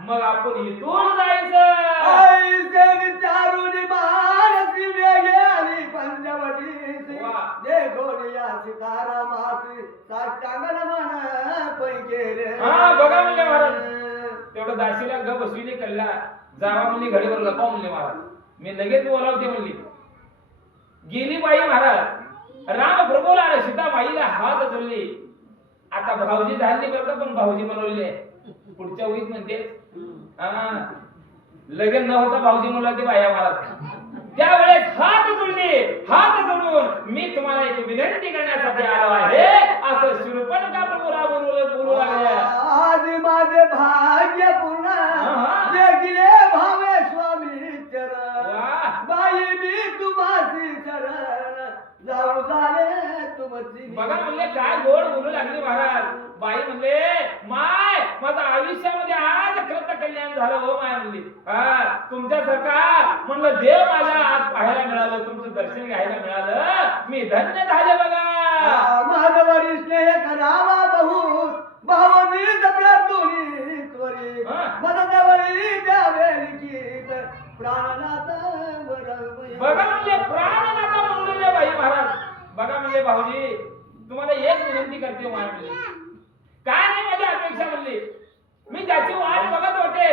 मग आपण इथून जायचं. ऐसे विचारून मानसी वेगे आली पंचवटी. वा. देखो या सीतारामासी साष्टांग नमन पैके रे. बघा म्हणले महाराज, तेवढं दासीला ग बसविले कल्ला, जावा म्हणली घडीवर लपा म्हणले महाराज. मी लगेच बोलावते म्हणली. गेली बाई महाराज, राम प्रभूला आणि सीतामाईला हात जोडले. आता भाऊजी झाली बरं का, पण भाऊजी म्हणवले पुढच्या वीक म्हणते लगेच न होता भाऊजी म्हणला ते बाया महाराज. त्यावेळेस हात जोडले, हात जोडून मी तुम्हाला एक विनंती करण्यासाठी आलो आहे असं शूरपणखा प्रभूला बोलू लागल्या. आज माझे भाग्य पूर्ण देखिले भावे स्वामी चरण. वा. बाई मी तुम्हासी शरण जाऊ झाले तुमची. बघा म्हणले काय गोड बोलू लागली महाराज. बाई म्हणले माय माझं आयुष्यामध्ये आज कृत कल्याण झालं हो माय म्हणली. तुमच्यासारखा म्हणलं देव मला आज पाहायला मिळालं, तुमचं दर्शन घ्यायला मिळालं, मी धन्य झाले बघा. माझं वरिष्ठ हे करावा बहुत भावनी जपला दोन्ही त्वरी. मला जवळी द्यावे लिखित प्राणनाथ बघा म्हणले प्राणनाथा म्हणलेले बाई महाराज. बघा म्हणले भाऊजी तुम्हाला एक विनंती करते माय म्हणले. काय नाही माझी अपेक्षा म्हणली, मी ज्याची वाट बघत होते,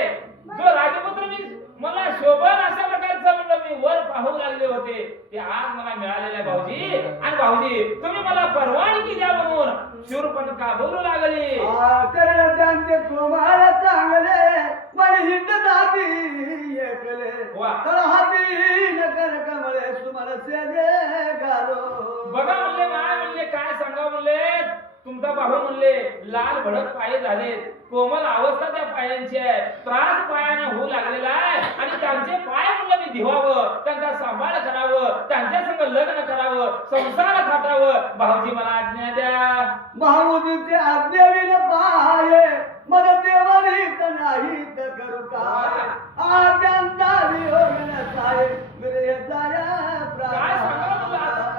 जो राजपुत्र मी मला शोभन अशा प्रकारचं म्हणलं मी वर पाहू लागले होते, ते आज मला मिळालेले भाऊजी. आणि भाऊजी तुम्ही मला परवानगी द्या म्हणून शूरपणखा बोलू लागली. चरण त्यांचे कुमार चांगले पण हिंद जाती एकले. वा. तर हाती नकर कमळे सुमनसे दे घालो. बघा म्हणले माय म्हणले काय सांगा म्हणले, तुमचा भाऊ म्हणले लाल भडक पाय झाले, कोमल अवस्था त्या पायांची आहे, त्रास पायाने होऊ लागलेला आहे आणि त्यांचे पाय म्हणलं मी धिवावं, त्यांचा सांभाळ करावं, त्यांच्या संग लग्न करावं, संसार थाटावं. भाऊजी मला आज्ञा द्या. भाऊजीचे आज्ञेविन पाये मग देवरीत नाही तर करू काय. आज्ञांचा वियोग नसाय विरयताया काय सांगा म्हणलं आता?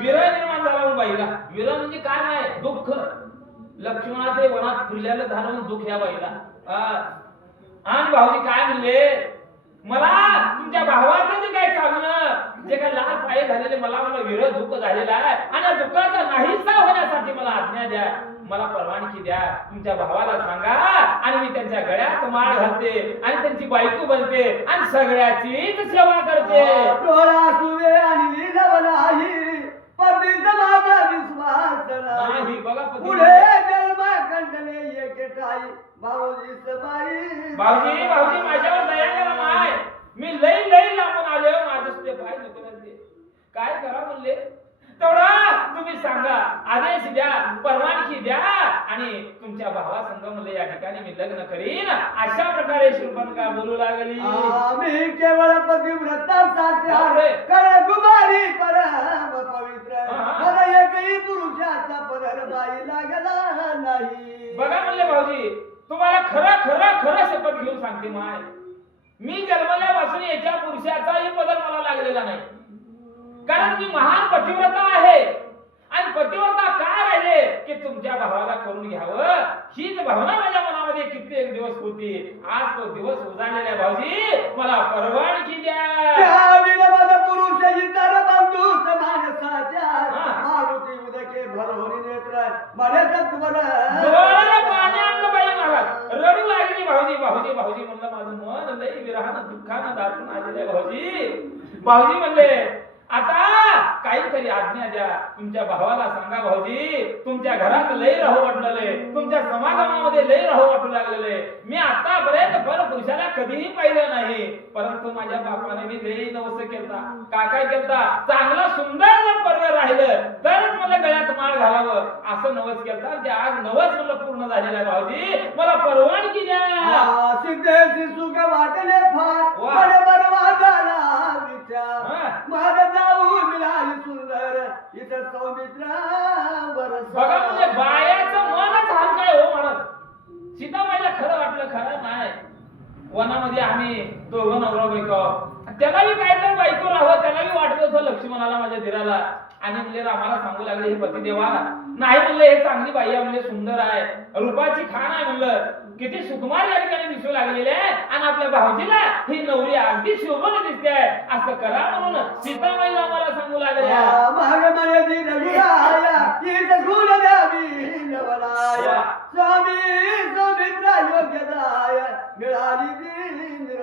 विरह निर्माण झाला म्हणून बाईला. विरह म्हणजे काय नाही, दुःख. लक्ष्मण लक्ष्मणाचे वनात फिरल्याला झालं दुःख या बाईला. आणि भाऊजी काय म्हणले, मला तुमच्या भावाचं जे काय चालणं, जे काय लाल पाये झालेले, मला विरोध दुःख झालेला आहे आणि दुःखाचा नाहीसा होण्यासाठी मला आज्ञा द्या, मला परवानगी द्या. तुमच्या भावाला सांगा आणि मी त्यांच्या गळ्यात माळ घालते आणि त्यांची बायको बनते आणि सगळ्याचीच सेवा करते. डोळा सुवे आणि लिहिलवलाही पतीचा माझा विश्वास नाही. बघा पुढे जन्म कंटले एकेटाई भाऊजी सबाई. भाऊजी भाऊजी माझ्यावर दया करा माय, मी लई लई लांबून आले, माझं सुद्धा पाय नको लागते, काय करा म्हणले तेवढा तुम्ही सांगा, आदेश द्या, परवानगी द्या आणि तुमच्या भावा संग म्हणले या ठिकाणी मी लग्न करीन. अशा प्रकारे शूर्पणखा बोलू लागली. आम्ही केवळ पतिव्रता साध्या कळकुमारी परम पवित्र, मला एकही पुरुषाचा पदर बाई लागला नाही. बघा म्हणले भाऊजी, तुम्हाला खरं खरं खरं शपथ घेऊन सांगते माय, मी जन्मल्यापासून याच्या पुरुषाचाही पदर मला लागलेला नाही. कारण मी महान पतिव्रता आहे आणि पतिव्रता काय राहिले की तुमच्या भावाला करून घ्यावं हीच भावना माझ्या मनामध्ये कित्येक दिवस होती. आज तो दिवस उजाडलेला आहे. भाऊजी मला परवानगी द्या. पुरुष इतर बंधू समान साचा मारुती उदके भरवणी नेत्र माझ्या डोळ्याला पाणी आणलं बाई महाराज, रडू लागली. भाऊजी भाऊजी भाऊजी म्हणलं, माझं मन लई विरहानं दुःखानं दाटून आलेलं आहे. भाऊजी भाऊजी म्हणले, आता काहीतरी आज्ञा द्या, तुमच्या भावाला सांगा भाऊजी, तुमच्या घरात लई राहू वाटलेले, तुमच्या समागमामध्ये लई राहू वाटू लागलेले. मी आतापर्यंत परपुरुषाला कधीही पाहिलं नाही, परंतु माझ्या बापाने मी लई नवस केलता. काय केलता, चांगला सुंदर जर पर्व राहिलं तरच मला गळ्यात माळ घालावं असं नवस केलता. ते आज नवस मला पूर्ण झालेलं आहे. भाऊजी मला परवानगी द्या. सिद्धेशी सुख वाटले फार बरवादाला विचार माझ जाऊ मिळाली सुंदर इथं सौमित्रावर. बघा म्हणजे बायाचं मनच हलकं हो म्हणत. सीताबाईला खरं वाटलं, खरं नाही. वनामध्ये आम्ही दोघं नवरा बायको, त्यालाही काहीतरी बायको राहावं, त्यालाही वाटत होतं लक्ष्मणाला माझ्या धीराला. आणि म्हणजे रामाला सांगू लागले, हे पतिदेवा नाही म्हणले, हे चांगली बाई आहे म्हणले, सुंदर आहे, रूपाची खान आहे म्हणलं, किती सुकुमार या ठिकाणी दिसू लागलेले आहे आणि आपल्या भाऊजीला ही नवरी अगदी शोभन दिसते आहे, असं करा म्हणून सीताबाई रामाला सांगू लागल्या. स्वामी सौमित्रा योग्यदाय मिळाली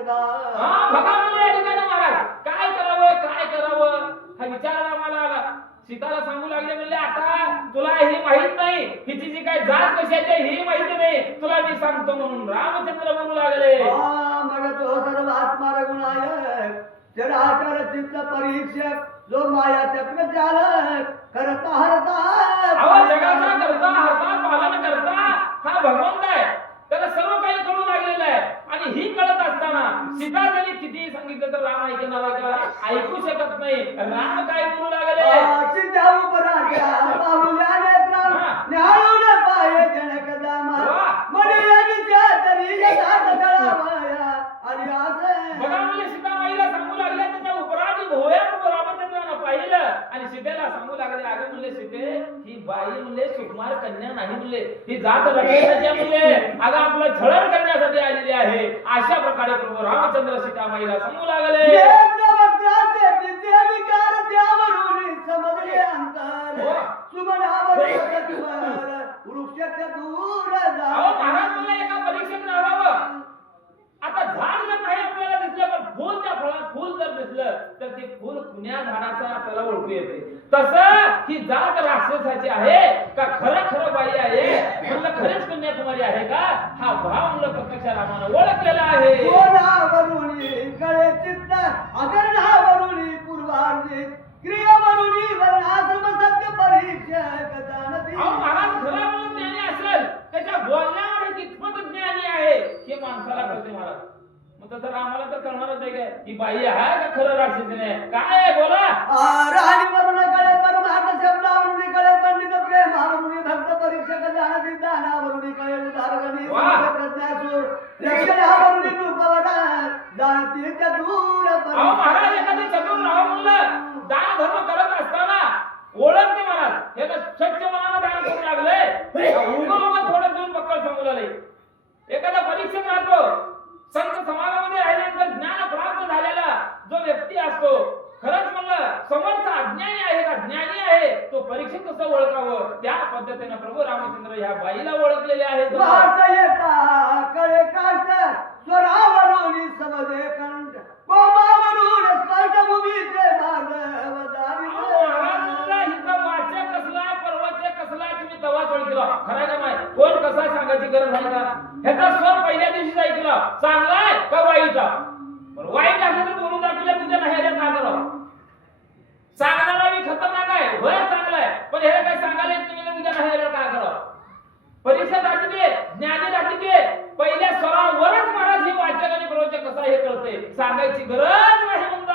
बघा म्हणजे या ठिकाणी महाराज काय करावं हा विचार रामाला आला. सीताला सांगू लागले, म्हणले आता तुला ही माहित नाही, हिची जी काय जात कशाची आहे ही माहिती नाही, तुला मी सांगतो म्हणून रामचंद्र बोलू लागले. मग तो सर्व आत्मा गुणायक चराचर चित्त परीक्षक जो माया चक्र चालक करता हरता जगाचा करता हरता पालन करता हा भगवंत आहे, त्याला सर्व काही कळू लागलेलं आहे. आणि ही कळत असताना सीता जरी किती सांगितलं तर राम ऐकणार आहे का? ऐकू शकत नाही. राम काय बोलू लागले, बघा म्हणजे सीताबाईला सांगू लागले, त्याच्या उपराठी भोयात रामचंद्रानं पाहिलं आणि सीतेला सांगू लागले, अगं म्हणले सीते, ही बाई म्हणले सुकुमार कन्या नाही म्हणले, ही जात रक्षणाची म्हणले, अगं आपलं छळण करण्यासाठी आलेली आहे. अशा प्रकारे प्रभू रामचंद्र सीताबाईला सांगू लागले. महाराज म्हणले, एका परीक्षेत राहावं. आता झाड जर नाही आपल्याला दिसलं पण फूल, त्या फळात फूल जर दिसलं तर ते फूल कुण्या झाडाचं आपल्याला ओळखू येते. तसं ही जात राक्षसाची आहे का खरं बाई आहे म्हणलं, खरेच कन्याकुमारी आहे का? हा भाव म्हणलं प्रत्यक्ष रामानं ओळखलेला आहे. कळे चित्त आदरणावरुणी पूर्वार्जित क्रियावरुणी वर्णाश्रम सत्य परीक्षक जाणती. महाराज खरं म्हणून ज्ञानी असेल, त्याच्या बोलण्यामध्ये कितपत ज्ञानी आहे हे माणसाला कळते महाराज. मग तसं रामाला तर कळणारच आहे काय ही बाई आहे का खरं राक्षसीने काय आहे बोला. राणी वरुण कळे परमार्थ शब्दावरुणी कळे पंडित प्रेमावरुणी भक्त परीक्षक जाणती. दानावरुणी कळे उदारगणी प्रज्ञासूर लक्षणावरुणी रूपवरा जाणती चतुर. महाराज एखादी चतुर राहा म्हणलं, दान धर्म करत असताना ओळखते महाराज, हे तर स्वच्छ मनानं दान करू लागले, उगं थोडं एखादा परीक्षक राहतो, संत समाजामध्ये राहिल्यानंतर ज्ञान प्राप्त झालेला जो व्यक्ती असतो, खरंच म्हणलं समोरचा अज्ञानी आहे का ज्ञानी आहे, तो परीक्षक कसं ओळखावं, त्या पद्धतीने प्रभू रामचंद्र ह्या बाईला ओळखलेले आहेत. वाट येता कळे काष्ट स्वरावरून समजे कंठ कोमावरून स्पर्शभूमीचे मानव वाचक कसलाय प्रवचक कसलाय तुम्ही तवाच ओळखला. खरं का नाही, कोण कसा सांगायची गरज आहे का? ह्याचा स्वर पहिल्या दिवशीच ऐकला, चांगलाय का वाईट आहे. वाईट असलं तर बोलून दाखवल्या तुझ्या नाही काय करावं. सांगणारा मी खतरनाक आहे, होय चांगला आहे, पण हे काय सांगायला येत नाही तुझ्या नाही काय करावं. परीक्षा दाखवते, ज्ञानी दाखवते, पहिल्या स्वरावरच महाराज हे वाचक आणि प्रवचक कसा हे कळते, सांगायची गरज नाही म्हणतात.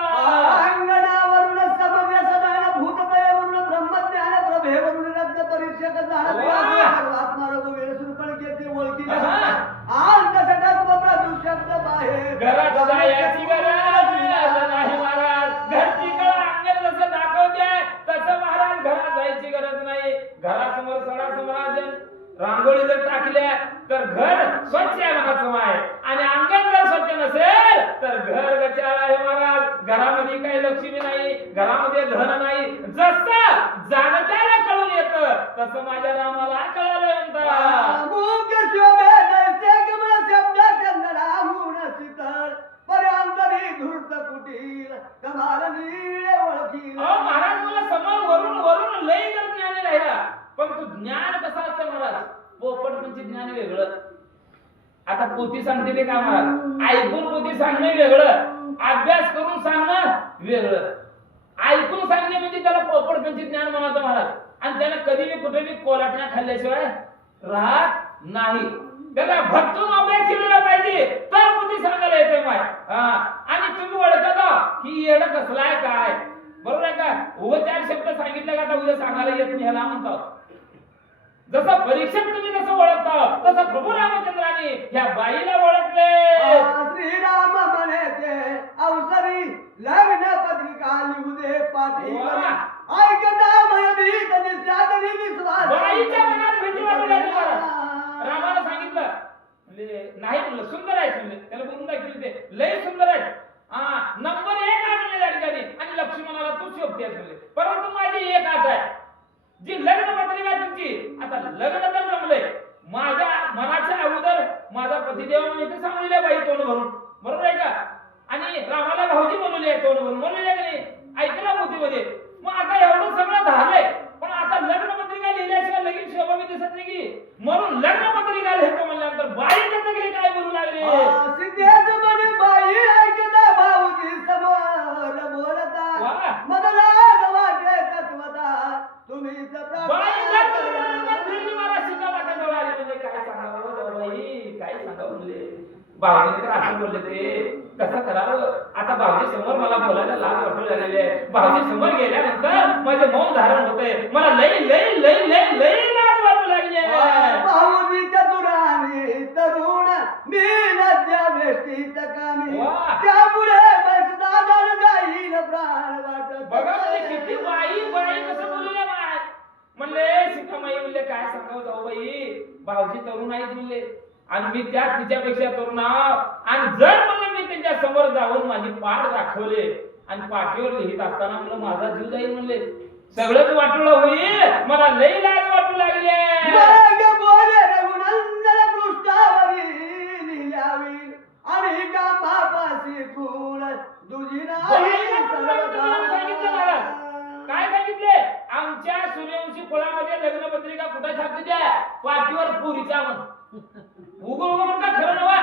अंगणावरून समव्य सदान भूतदयवरून ब्रह्मज्ञान प्रभेवरून रत्न परीक्षक झाला सर्वात्मा रघुवीर सुरपणकेचे ओळखी आज तसटक प्रदूषक बाहेर घरात जायची गरज नाही महाराज. घरची कळ अंगण जसं दाखवते तसं महाराज घरात जायची गरज नाही. घरासमोर सडा समराजन रांगोळी जर टाकल्या तर घर स्वच्छ आहे म्हणायचं आहे, आणि अंगण जर स्वच्छ नसेल तर घर गचाळ आहे महाराज. घरामध्ये काही लक्ष्मी नाही, घरामध्ये धन नाही. जसं जाणत्याला कळून येतं तसं माझ्या रामाला कळालं म्हणतात. मुख शोभे जैसे कमळ शब्द कन्नडाहून शीतळ पर्यांतरी धूर्त कुटील कमाल नीळे ओळखी. महाराज मला समोर वरून वरून लई जर ज्ञानी राहिला, पण तू ज्ञान कसं असतं महाराज, पोपट म्हणजे ज्ञान वेगळं. आता पोथी सांगते ते काय महाराज, ऐकून पोथी सांगणं वेगळं, अभ्यास करून सांगणं वेगळं. ऐकून सांगणे म्हणजे त्याला पोपट म्हणजे ज्ञान म्हणायचं महाराज, आणि त्याला कधी मी कुठे मी कोलाटण्या खाल्ल्याशिवाय राहत नाही. त्याला भक्तून अभ्यास केलेला पाहिजे तर पोथी सांगायला येते माय. आणि तुम्ही ओळखता की येणं कसलं आहे काय, बरोबर आहे का? उभं 4 शब्द सांगितलं का आता उद्या सांगायला येत नाही ह्याला म्हणतात. जसं परीक्षक तुम्ही जसं ओळखता तसं प्रभू रामचंद्राने ह्या बाईला ओळखले. श्रीराम म्हणे अवसरी लग्न पत्रिका लिहू दे पाठी ऐकता भयभीत निशादरी विश्वास. बाईच्या मनात भीती वाटू लागली. रामाला सांगितलं नाही म्हणलं, सुंदर आहे म्हणले, त्याला बोलून दाखवले ते लय सुंदर आहे, नंबर 1 आहे म्हणले त्या ठिकाणी, आणि लक्ष्मणाला तू शोभतेस म्हणले. परंतु माझी एक अट आहे, जी लग्न पत्रिका तुमची, आता लग्न तर जमलंय, माझ्या मनाच्या अगोदर माझा पतिदेव इथे सांगलेला बाई तोंड भरून, बरोबर आहे का? आणि रामाला भाऊजी म्हणले तोंड भरून, म्हणले की नाही, ऐकला मोतीमध्ये. मग आता एवढं सगळं झालंय, पण आता लग्न पत्रिका लिहिल्याशिवाय लगीन शोभा मी दिसत नाही की, म्हणून लग्न पत्रिका लिहितो म्हणल्यानंतर बाई त्याच्याकडे काय बोलू लागले. सिद्धेच म्हणे बाई ऐकता भाऊजी समोर बोलता मदला वाटे तत्वता तुम्हीच बाई मला शिका वाटा जवळ आले म्हणजे काय सांगावं बाई, काय सांगावं म्हणले. भाऊजीने तर असं बोलले ते कसं करावं. आता भाऊजी समोर मला बोलायला लाज वाटू लागलेली आहे. भाऊजी समोर गेल्यानंतर माझे मौन धारण होते, मला लई लई लई लई लई लाज वाटू लागली आहे. भाऊजीच्या दुराने तरुण मी लज्जा वेष्टीत कामी त्यामुळे बसदा जाईल प्राण वाटत. बघा म्हणजे किती बाई बाई कसं बोलले बाय म्हणले. सीतामाई म्हणले काय सांगावं जाऊ बाई, भाऊजी तरुण आहेत म्हणले, आणि मी त्या तिच्यापेक्षा तरुण आहोत, आणि जर म्हणलं मी त्यांच्या समोर जाऊन माझी पाठ दाखवले आणि पाठीवर लिहित असताना म्हणलं माझा जीव जाईल म्हणले, सगळंच वाटलं होईल, मला लई लाज वाटू लागली. बोले रघुनंदन पृष्ठावरी लिहिल्यावी आणि का बापाशी खूण दुजी नाही. काय सांगितले, आमच्या सूर्यवंशी कुळामध्ये लग्न पत्रिका कुठे छापली द्या, पाठीवर पुरीच्या उगो का खरं नवा,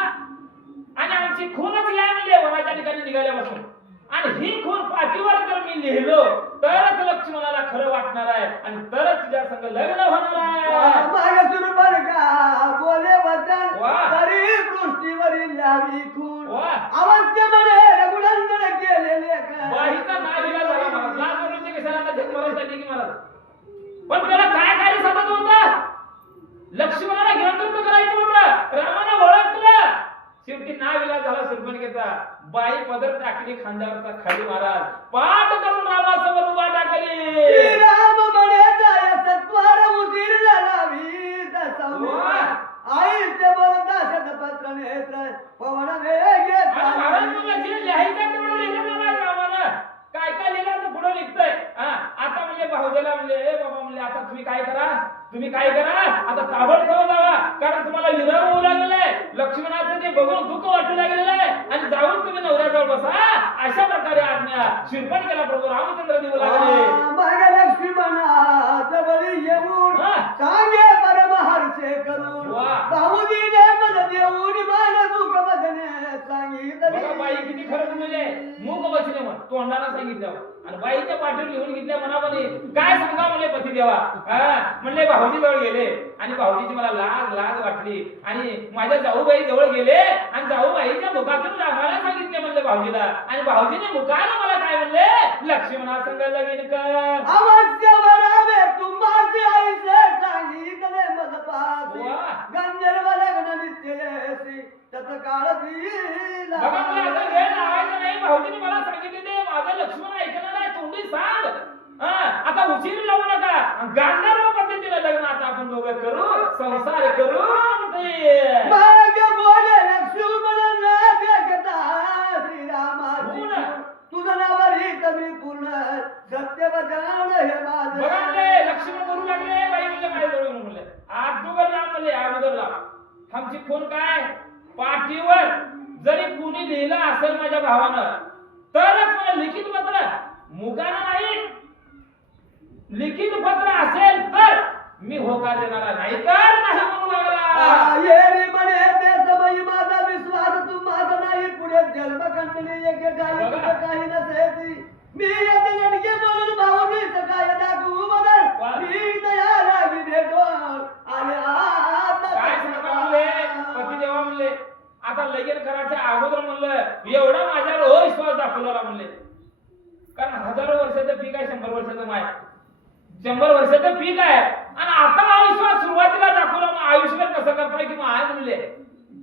आणि आमची खूनच या म्हणले वनाच्या ठिकाणी निघाल्यापासून, आणि ही खून पाठीवर जर मी लिहिलो तरच लक्ष्मणाला खरं वाटणार आहे, आणि तरच तुझ्या संग लग्न होणार आहे. माझ्या सुरपण का बोले वचन तरी पृष्ठीवरील लावी खून अवश्य म्हणे रघुनंदन केलेले बाईचा नाविला झाला महाराज, लाज वाटून कशाला आता जग मराठी की महाराज. पण त्याला काय कार्य साधत होतं, लक्ष्मणाला घेऊन करायचं होतं, रामाने ओळखलं. शेवटी नाविला झाला सुरपणकेचा, बाई पदर टाकली खांद्यावरचा खाली महाराज, पाठ करून रामासमोर उभा टाकली. राम म्हणे जाय सत्वार उशीर झाला वीज संवाद आईचे बोलता शत लक्ष्मणाचं ते बघून दुःख वाटू लागलेलं आहे आणि जाऊन तुम्ही नवऱ्याजवळ बसा अशा प्रकारे आज्ञा शिरपण केला प्रभू रामचंद्र देऊ लागले. माझ्या लक्ष्मणाच्या बळी येऊन सांगे परमहर्षे करून भाऊजीने मद देऊन मान दुःख मधने सांगितले. बघा बाई किती खरं म्हणजे मूक बसले म्हण तोंडाला सांगितलं आणि बाईच्या पाठीवर लिहून घेतल्या मनामध्ये काय सांगा म्हणले पती देवा म्हणले भाऊजी जवळ गेले आणि भाऊजीची मला लाज वाटली आणि माझ्या जाऊबाई जवळ गेले आणि जाऊबाईच्या मुखातून रामाला सांगितले म्हणले भाऊजीला आणि भाऊजीने मुखानं मला काय म्हणले लक्ष्मणा संग लगीन कर अवश्य वरावे तुम्हाची आईसे सांगितले मद पासी गंधर्व लग्न निश्चयसी तत्काळ दिला. बघा मला आता वेळ लावायचा नाही भाऊजीने मला सांगितले ते माझं लक्ष्मण ऐकणार नाही तोंडी सांग आता उशीर लावू नका गांधर्व पद्धतीने लग्न आता आपण दोघं करू संसार करू मागे बोले लक्ष्मण न देखता श्रीरामाची तुझं नावरी कमी पूर्ण सत्य बजान हे माझं. बघा ते लक्ष्मण करू लागले बाई म्हणजे माझ्या जवळ म्हणले आज दुगर लांब म्हणले अगोदर लांब आमची खून काय पाठीवर जरी कुणी लिहिलं असेल माझ्या भावानं तरच मला लिखित पत्र मुखानं नाही लिखित पत्र असेल तर मी होकार देणार नाही तर नाही म्हणू लागला. येरी म्हणे ते समयी माझा विश्वास तुम्हाला नाही पुढे जन्म कंटली एके काही नसेल मी येते लडके बोलून भाऊनी सकाळ दाखवू बदल मी दया लागी भेटो आणि आता काय सांगा म्हणले पती देवा म्हणले आता लगीन करायच्या अगोदर म्हणलं एवढा माझ्यावर अविश्वास दाखवला म्हणले कारण हजारो वर्षाचं पीक आहे 100 वर्षाचं माय 100 वर्षाचं पीक आहे आणि आता अविश्वास सुरुवातीला दाखवला मग आयुष्यभर कसं करताय की माय म्हणले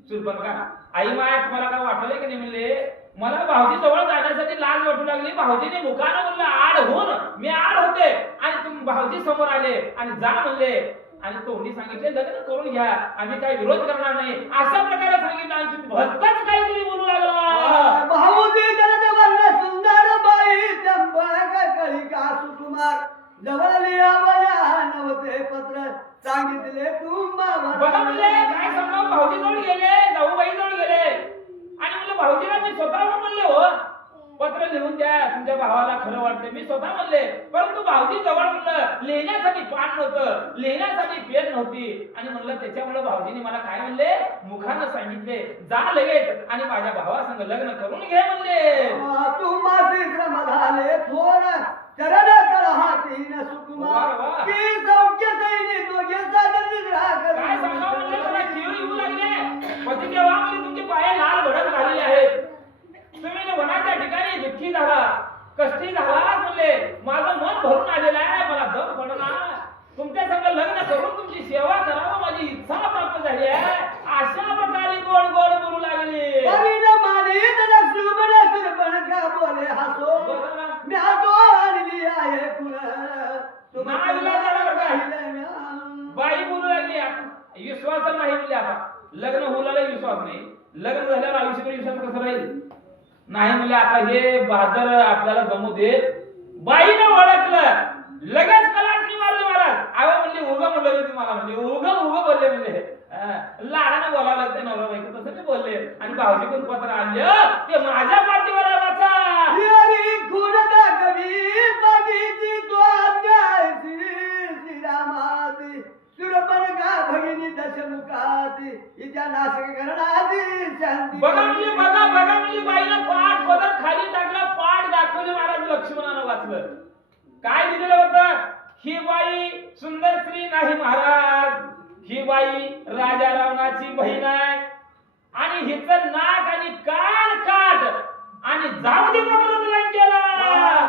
सुरपण का आई माय तुम्हाला काय वाटले की नाही म्हणले मला भाऊजी जवळ जाण्यासाठी लाज वाटू लागली भाऊजीने मुखानं म्हणलं आड होऊन मी आड होते आणि तुम्ही भाऊजी समोर आले आणि जा म्हणले आणि तोंडी सांगितले लग्न करून घ्या आम्ही काही विरोध करणार नाही अशा प्रकारे सांगितलं आणि तुम्ही भलताच काहीतरी बोलू लागला. भाऊजी जलद वर्ण सुंदर बाई चंपक कळिका सुकुमार जवळ लिहावया नवते पत्र सांगितले तुम्हाला. बघा म्हणले काय सांगा भाऊजी जवळ गेले जाऊबाई जवळ गेले आणि म्हणलं भाऊजीला मी स्वतःहून म्हणले हो पत्र लिहून द्या तुमच्या भावाला खरं वाटतंय मी स्वतः म्हणले परंतु भाऊजी जवळ म्हणलं लिहिण्यासाठी पान नव्हतं लिहिण्यासाठी पेन नव्हती आणि म्हणलं त्याच्यामुळे भाऊजीने मला काय म्हणले मुखानं सांगितले जा लगेच आणि माझ्या भावासंग लग्न करून घे म्हणले. तुम्हासी श्रम झाले थोर चरण तळहाती न सुकुमार की सौख्य सैनी दोघे सादर राख काय सांगा म्हणले मला जीव येऊ लागले पती देवा म्हणजे तुमचे पाय लाल भडक झालेले आहेत तुम्ही वनाच्या ठिकाणी दुःखी झाला कष्टी झाला म्हणले माझं मन भरून आलेलं आहे मला दम पडणार तुमच्या संग लग्न करून तुमची सेवा करावं माझी इच्छा प्राप्त झाली आहे अशा प्रकारे गोड गोड बोलू लागले. बोले हसो मी हसो आणली आहे बाई बोलू लागली विश्वास नाही म्हणजे आता लग्न होण्याला विश्वास नाही लग्न झाल्यावर आयुष्यभर विश्वास कसा राहील नाही म्हणजे आता हे बहादर आपल्याला जमू देत बाईने ओळखलं लगेच कलाटणी मारली महाराज आवा म्हणले उगा म्हणलं मी तुम्हाला म्हणजे उगा बोलले म्हणजे लाडाने बोलावं लागतं नवरा बायको तसं मी बोलले आणि भाऊजी कोण पत्र आणलं ते माझ्या पाठीवर वाचा भगिनी दशमुखाती हिच्या नाशिक करणारी शांती. बघा म्हणजे बाईला पाठ पदर खाली टाकला पाठ दाखवले महाराज लक्ष्मणानं वाचलं काय दिलेलं होतं ही बाई सुंदर स्त्री नाही महाराज ही बाई राजा रावणाची बहीण आहे आणि हिचं नाक आणि कान काट आणि जाऊ दे म्हणून लंकेला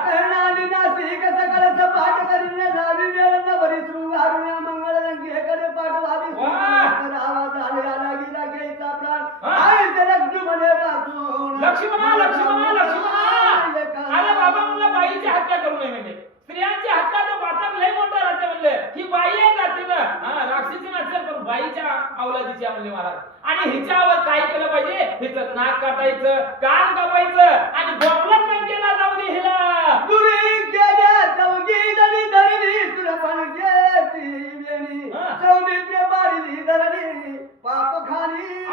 करणारी नाशिक सकळच पाठ करीने लावी वेळेला बरी शृंगारून मंगळ लंकेकडे पाठवावी आवाज आला गेला घ्यायचा प्राण आहे ते लक्ष्मणे वाचून लक्ष्मणा अरे बाबा म्हणला बाईची हत्या करू नये म्हणजे स्त्रियांची हत्या तर पातक लय मोठं राहते म्हणले ही बाई आहे जाते ना राक्षसी नसेल पण बाईच्या अवलादीची म्हणले महाराज आणि हिच्यावर काय केलं पाहिजे हिचं नाक काटायचं कान कापायचं आणि गोपलत लंकेला जाऊ दे हिला दुरी गेल्या चौकी जणी धरली सुरपण घेती वेणी सौमित्र बाळली धरली पाप खाली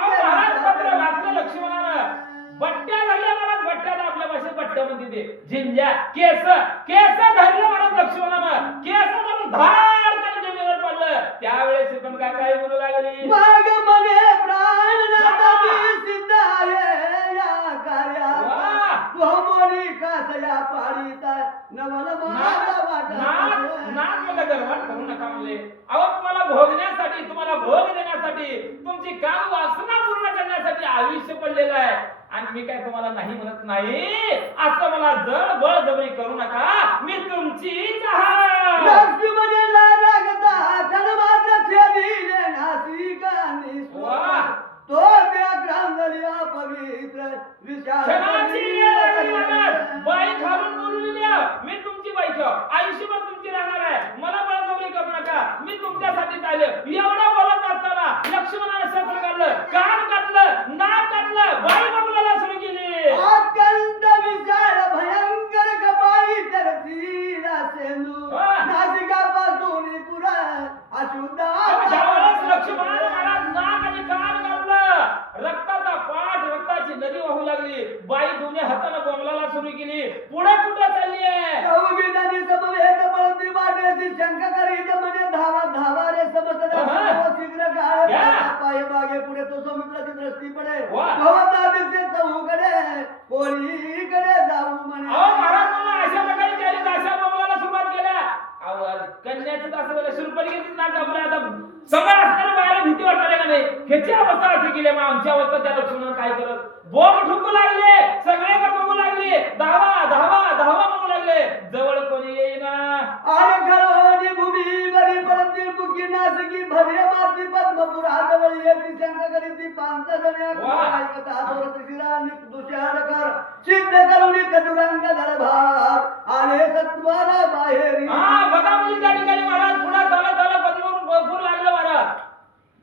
ते झिंज्या केस केस धरलं म्हणत लक्ष्मणानं केस धरून धाड त्याने जमिनीवर पडलं. त्यावेळेस श्रीपण काय बोलू लागली, माग मने प्राणनाथ मी सिद्ध आहे या कार्यात मोनी कासया पाडीता नवल माता नाक मला गर्वात करू नका म्हणले. अहो तुम्हाला भोगण्यासाठी तुम्हाला भोग देण्यासाठी तुमची काम वासना पूर्ण करण्यासाठी आयुष्य पडलेलं आहे आणि मी काय तुम्हाला नाही म्हणत नाही. असं मला जड बळजबरी करू नका. मी तुमचीच आहे. लक्ष्मणेला लागता धर्माचा छेदिले नासिकांनी वाह. तो त्या ग्रांधली अपवित्र क्षणाची वेळ लागली मला. बाई घालून बोललेली आहे. मी तुमची बाई आयुष्यभर तुमची राहणार आहे. मला बळजबरी करू नका. मी तुमच्यासाठी चालले. एवढं बोलत असताना लक्ष्मणाने शस्त्र काढलं, कान काढलं, नाक काढलं, बाई बंगल्याला सुरू केली. अत्यंत विशाल भयंकर कपाळी तरतीला सेंदू नासिकापासून पुरा अशुद्ध ज्यावेळेस लक्ष्मणाने मला नाक आणि कान काढलं, रक्ताचा पाठ रक्ताची नदी वाहू लागली. बाई दोन्ही हाताने बोंबलाला सुरू केली. पुढे कुठं चालली आहे? चौघीजणी समवेत पळती वाटेची शंका करीत म्हणे धावा धावा रे समस्त शीघ्र काळ पाय मागे पुढे तो समुद्राची दृष्टी पडे भवता दिसे चहूकडे कोणीकडे जाऊ म्हणे. अहो महाराज मला अशा प्रकारे केली. दाशा बोंबलाला सुरुवात केल्या. कन्याचं असं झालं शूरपणखीच नाक कापलं. आता समोर असणाऱ्या बायाला भीती वाटणार का नाही? ह्याची अवस्था अशी केली. मग आमची अवस्था त्या लक्ष्मणानं काय करत? बोंब ठोकू लागले, सगळेकडे बघू लागले, धावा धावा धावा म्हणू लागले. जवळ कोणी येईना. आणि खळवळणी भूमीवरी पडती मुखी नासिकी भर्य माती पद्मपुराजवळ येती शंका करीती पांचजण्या ऐकता दोरत शिरांनी दुष्याडकर सिद्ध करुणी चतुरंग दळभार आले सत्वाला बाहेरी. बघा म्हणजे त्या ठिकाणी महाराज पुढे चालत चालत पद्मपूर लागलं महाराज.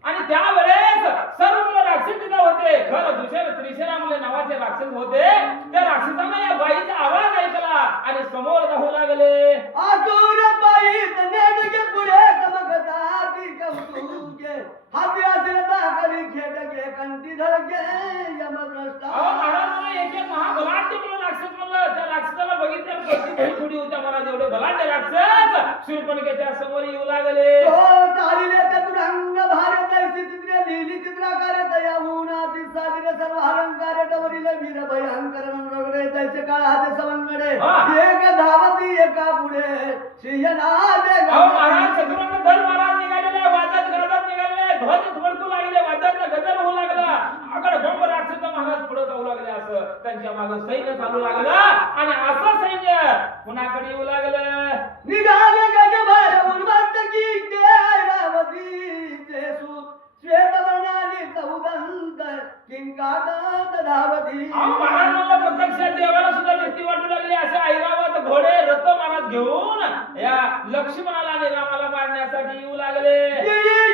आणि त्यावेळेस सर्व मुलं राक्षस तिथं होते. खरं दुसरे त्रिशरा मुले नावाचे राक्षस होते. त्या राक्षसाने या बाईचा आवाज ऐकला आणि समोर धावू लागले. आतुर बाई तनेडके पुढे चमकता ती कौतुके हाती आसरता करी खेटके कंठी धडके यमद्रष्टा. महाराज एक महाबलाढ्य म्हणून राक्षस म्हणलं. त्या राक्षसाला बघितल्यावर थोडी होत्या महाराज. एवढे बलाढ्य राक्षस शूरपणखेच्या समोर येऊ लागले. चालिले चतुरंग भारत चित्रे लिहिली चित्रकार तया होऊनाती साजिरे सर्व अलंकार डवरीले वीर भयंकर नरगडे तैसे काळाचे सवंगडे एक धावती एका पुढे सिंहनादे. महाराज चतुरंग दल महाराज निघालेले वाजत गाजत निघालेले. ध्वज फडकू लागले, वाजत गजर होऊ लागला. आकडे बंब राक्षस महाराज पुढे जाऊ लागले. असं त्यांच्या मागे सैन्य चालू लागलं आणि असं सैन्य कुणाकडे येऊ लागलं. निघाले गजभर उन्मत्त की ते ऐरावती जेसू श्वेतवर्णाने चौदंत किंकाटत धावती. महाराज मला प्रत्यक्षात देवाला सुद्धा भीती वाटू लागली. असे ऐरावत घोडे रथ महाराज घेऊन या लक्ष्मणाला आणि रामाला मारण्यासाठी येऊ लागले.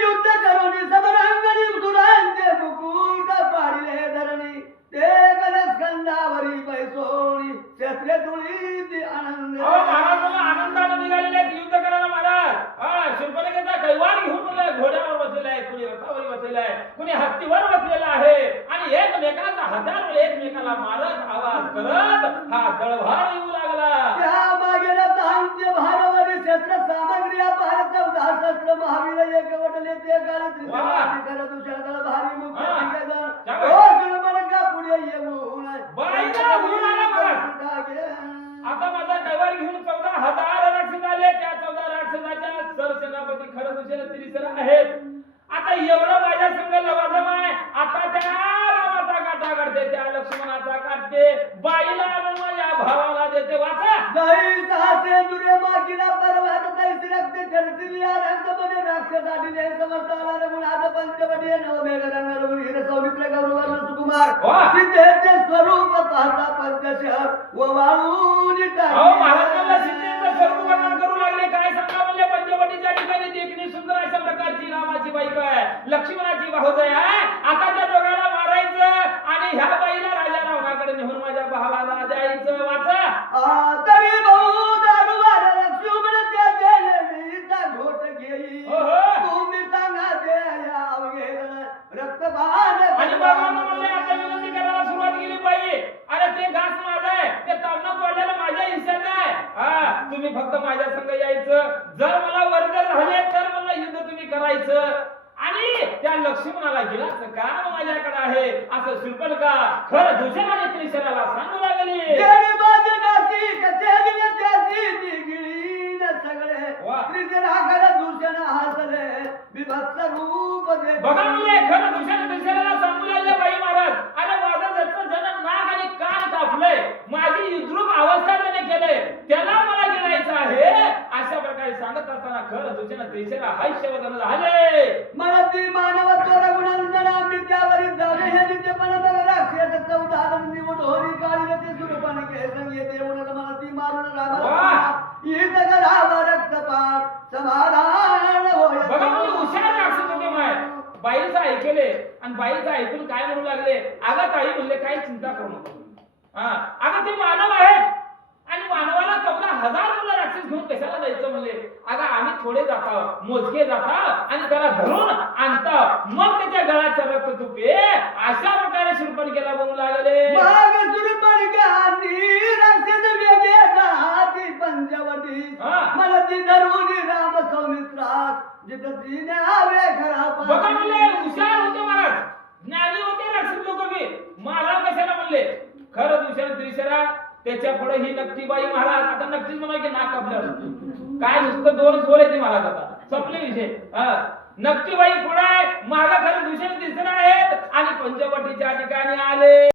युद्ध करून समरांगणी तुरांचे मुकुट पाडिले धरणी ते गणस्कंदावरी पैसोणी शस्त्रे तुळीची आनंद. महाराज मला आनंदाने निघालेले युद्ध करायला महाराज. शूरपणखेचा कैवार घेऊन घोड्यावर बसलेला आहे, कुणी रथावर बसलेला आहे, कुणी हत्तीवर बसलेला आहे आणि एकमेकाचा हातावर एकमेकाला मारत आवाज करत हा दळभार येऊ लागला. त्या मागे रथांचे भारवरी शस्त्र सामग्री अपार 14 शस्त्र महावीर एक वटले ते काळे त्रिशूळ कर दुसरा दळभारी मुख्य ठिकाण ओ गुणमणका पुढे येऊन बाईला होऊन आला महाराज. आता माझा कैवार घेऊन 14,000 राक्षस आले. त्या 14 राक्षसाच्या सरसेनापती खरं दुसरे त्रिशरा आहेत. आता एवढं माझ्या संघ लवाजम आहे. आता त्या रामाचा काटा काढते, त्या लक्ष्मणाचा काढते, बाईला आणून माझ्या भावाला देते. वाचा जय सासे दुरे मागिला पर्वत तैसी रक्त चरचिलिया रंगमने राक्षसाटी जय समर्थाला रघुनाथ पंचवटी नवमेघ रंगरुण हिर सौमित्र गौरवर्ण सुकुमार सिद्धेचे स्वरूप पाहता पंचशर व वाळून टाकले. महाराजांना सिद्धेचं स्वरूप वर्णन करू लागले. काय सांगा म्हणले? पंचवटीच्या ठिकाणी देखणी सुंदर अशा प्रकारची रामाची बायको आहे, लक्ष्मणाची भाऊजाई आहे. आता त्या दोघांना मारायचं आणि ह्या बाईला राजा रावणाकडे नेऊन माझ्या भावाला द्यायचं. वाचा तरी भाऊ दारुवार लक्ष्मण त्या जेलवीचा घोट घेई तुम्ही सांगा ते या अवघे रक्तबाण. आणि बाबांना म्हणले आता विनंती करायला सुरुवात केली बाई. अरे ते घास माझा आहे, ते तारणं तोडलेलं माझ्या हिस्सात आहे. हा तुम्ही फक्त माझ्या संग यायचं. जर मला वर्दळ झाले तर मला युद्ध तुम्ही करायचं. आणि त्या लक्ष्मणाला गिळाचं काम माझ्याकडे आहे असं शूर्पणखा खरं दुसऱ्याने त्रिशराला सांगू लागली. जेडी बाजे नासी कचे दिले त्यासी निगळीन सगळे वा. त्रिशरा खरं दूषण हसले विभत्स रूप दे. बघा मुले खरं दुसऱ्याला सांगू लागले बाई महाराज. अरे माझं जसं जण नाक आणि कान कापलंय, माझी युद्रूप अवस्था त्याने केलंय, त्याला मला गिळायचं आहे अशा प्रकारे सांगत असताना खरं दुसऱ्यानं त्रिशरा हास्यवदन झाले. मला ती मानव तोर गुणांजन आम्ही त्यावरी जावे हे नित्य पण राक्षस चौदारण निवड होरी काळी ते सुरपण के संगे देऊन मला ती मारून रामा ईद करावा रक्तपात समाधान होय. बघा म्हणजे हुशार राक्षस होते माय. बाईचं ऐकले आणि बाईचं ऐकून काय म्हणू लागले, अगं ताई म्हणले काही चिंता करू नको. अगं ते मानव आहेत आणि मानवाला 14,000 मुलं राक्षस घेऊन कशाला जायचं म्हणले. अगं आम्ही थोडे जाता, मोजके जाता आणि त्याला धरून आणता, मग त्याच्या गळाचं रक्त तुपे अशा प्रकारे शूर्पणखेला बनू लागले. माग सुरपणख्यानी राक्षस वेगे हाती पंचवटी मला ती धरून राम सौमित्रास जिथं ती न्यावे खरा. बघा म्हणले हुशार होते महाराज, ज्ञानी होते राक्षस लोक बी. महाराज कशाला म्हणले खरं दुसऱ्या त्रिशरा त्याच्या पुढे ही नक्तीबाई महाराज. आता नक्कीच म्हणा की नाक आपल्याला काय नुसतं दोनच बोलायचे महाराज. आता संपले विषय. नक्तीबाई पुढे मागा खरं दुसऱ्या तिसरा आहेत आणि पंचवटीच्या ठिकाणी आले.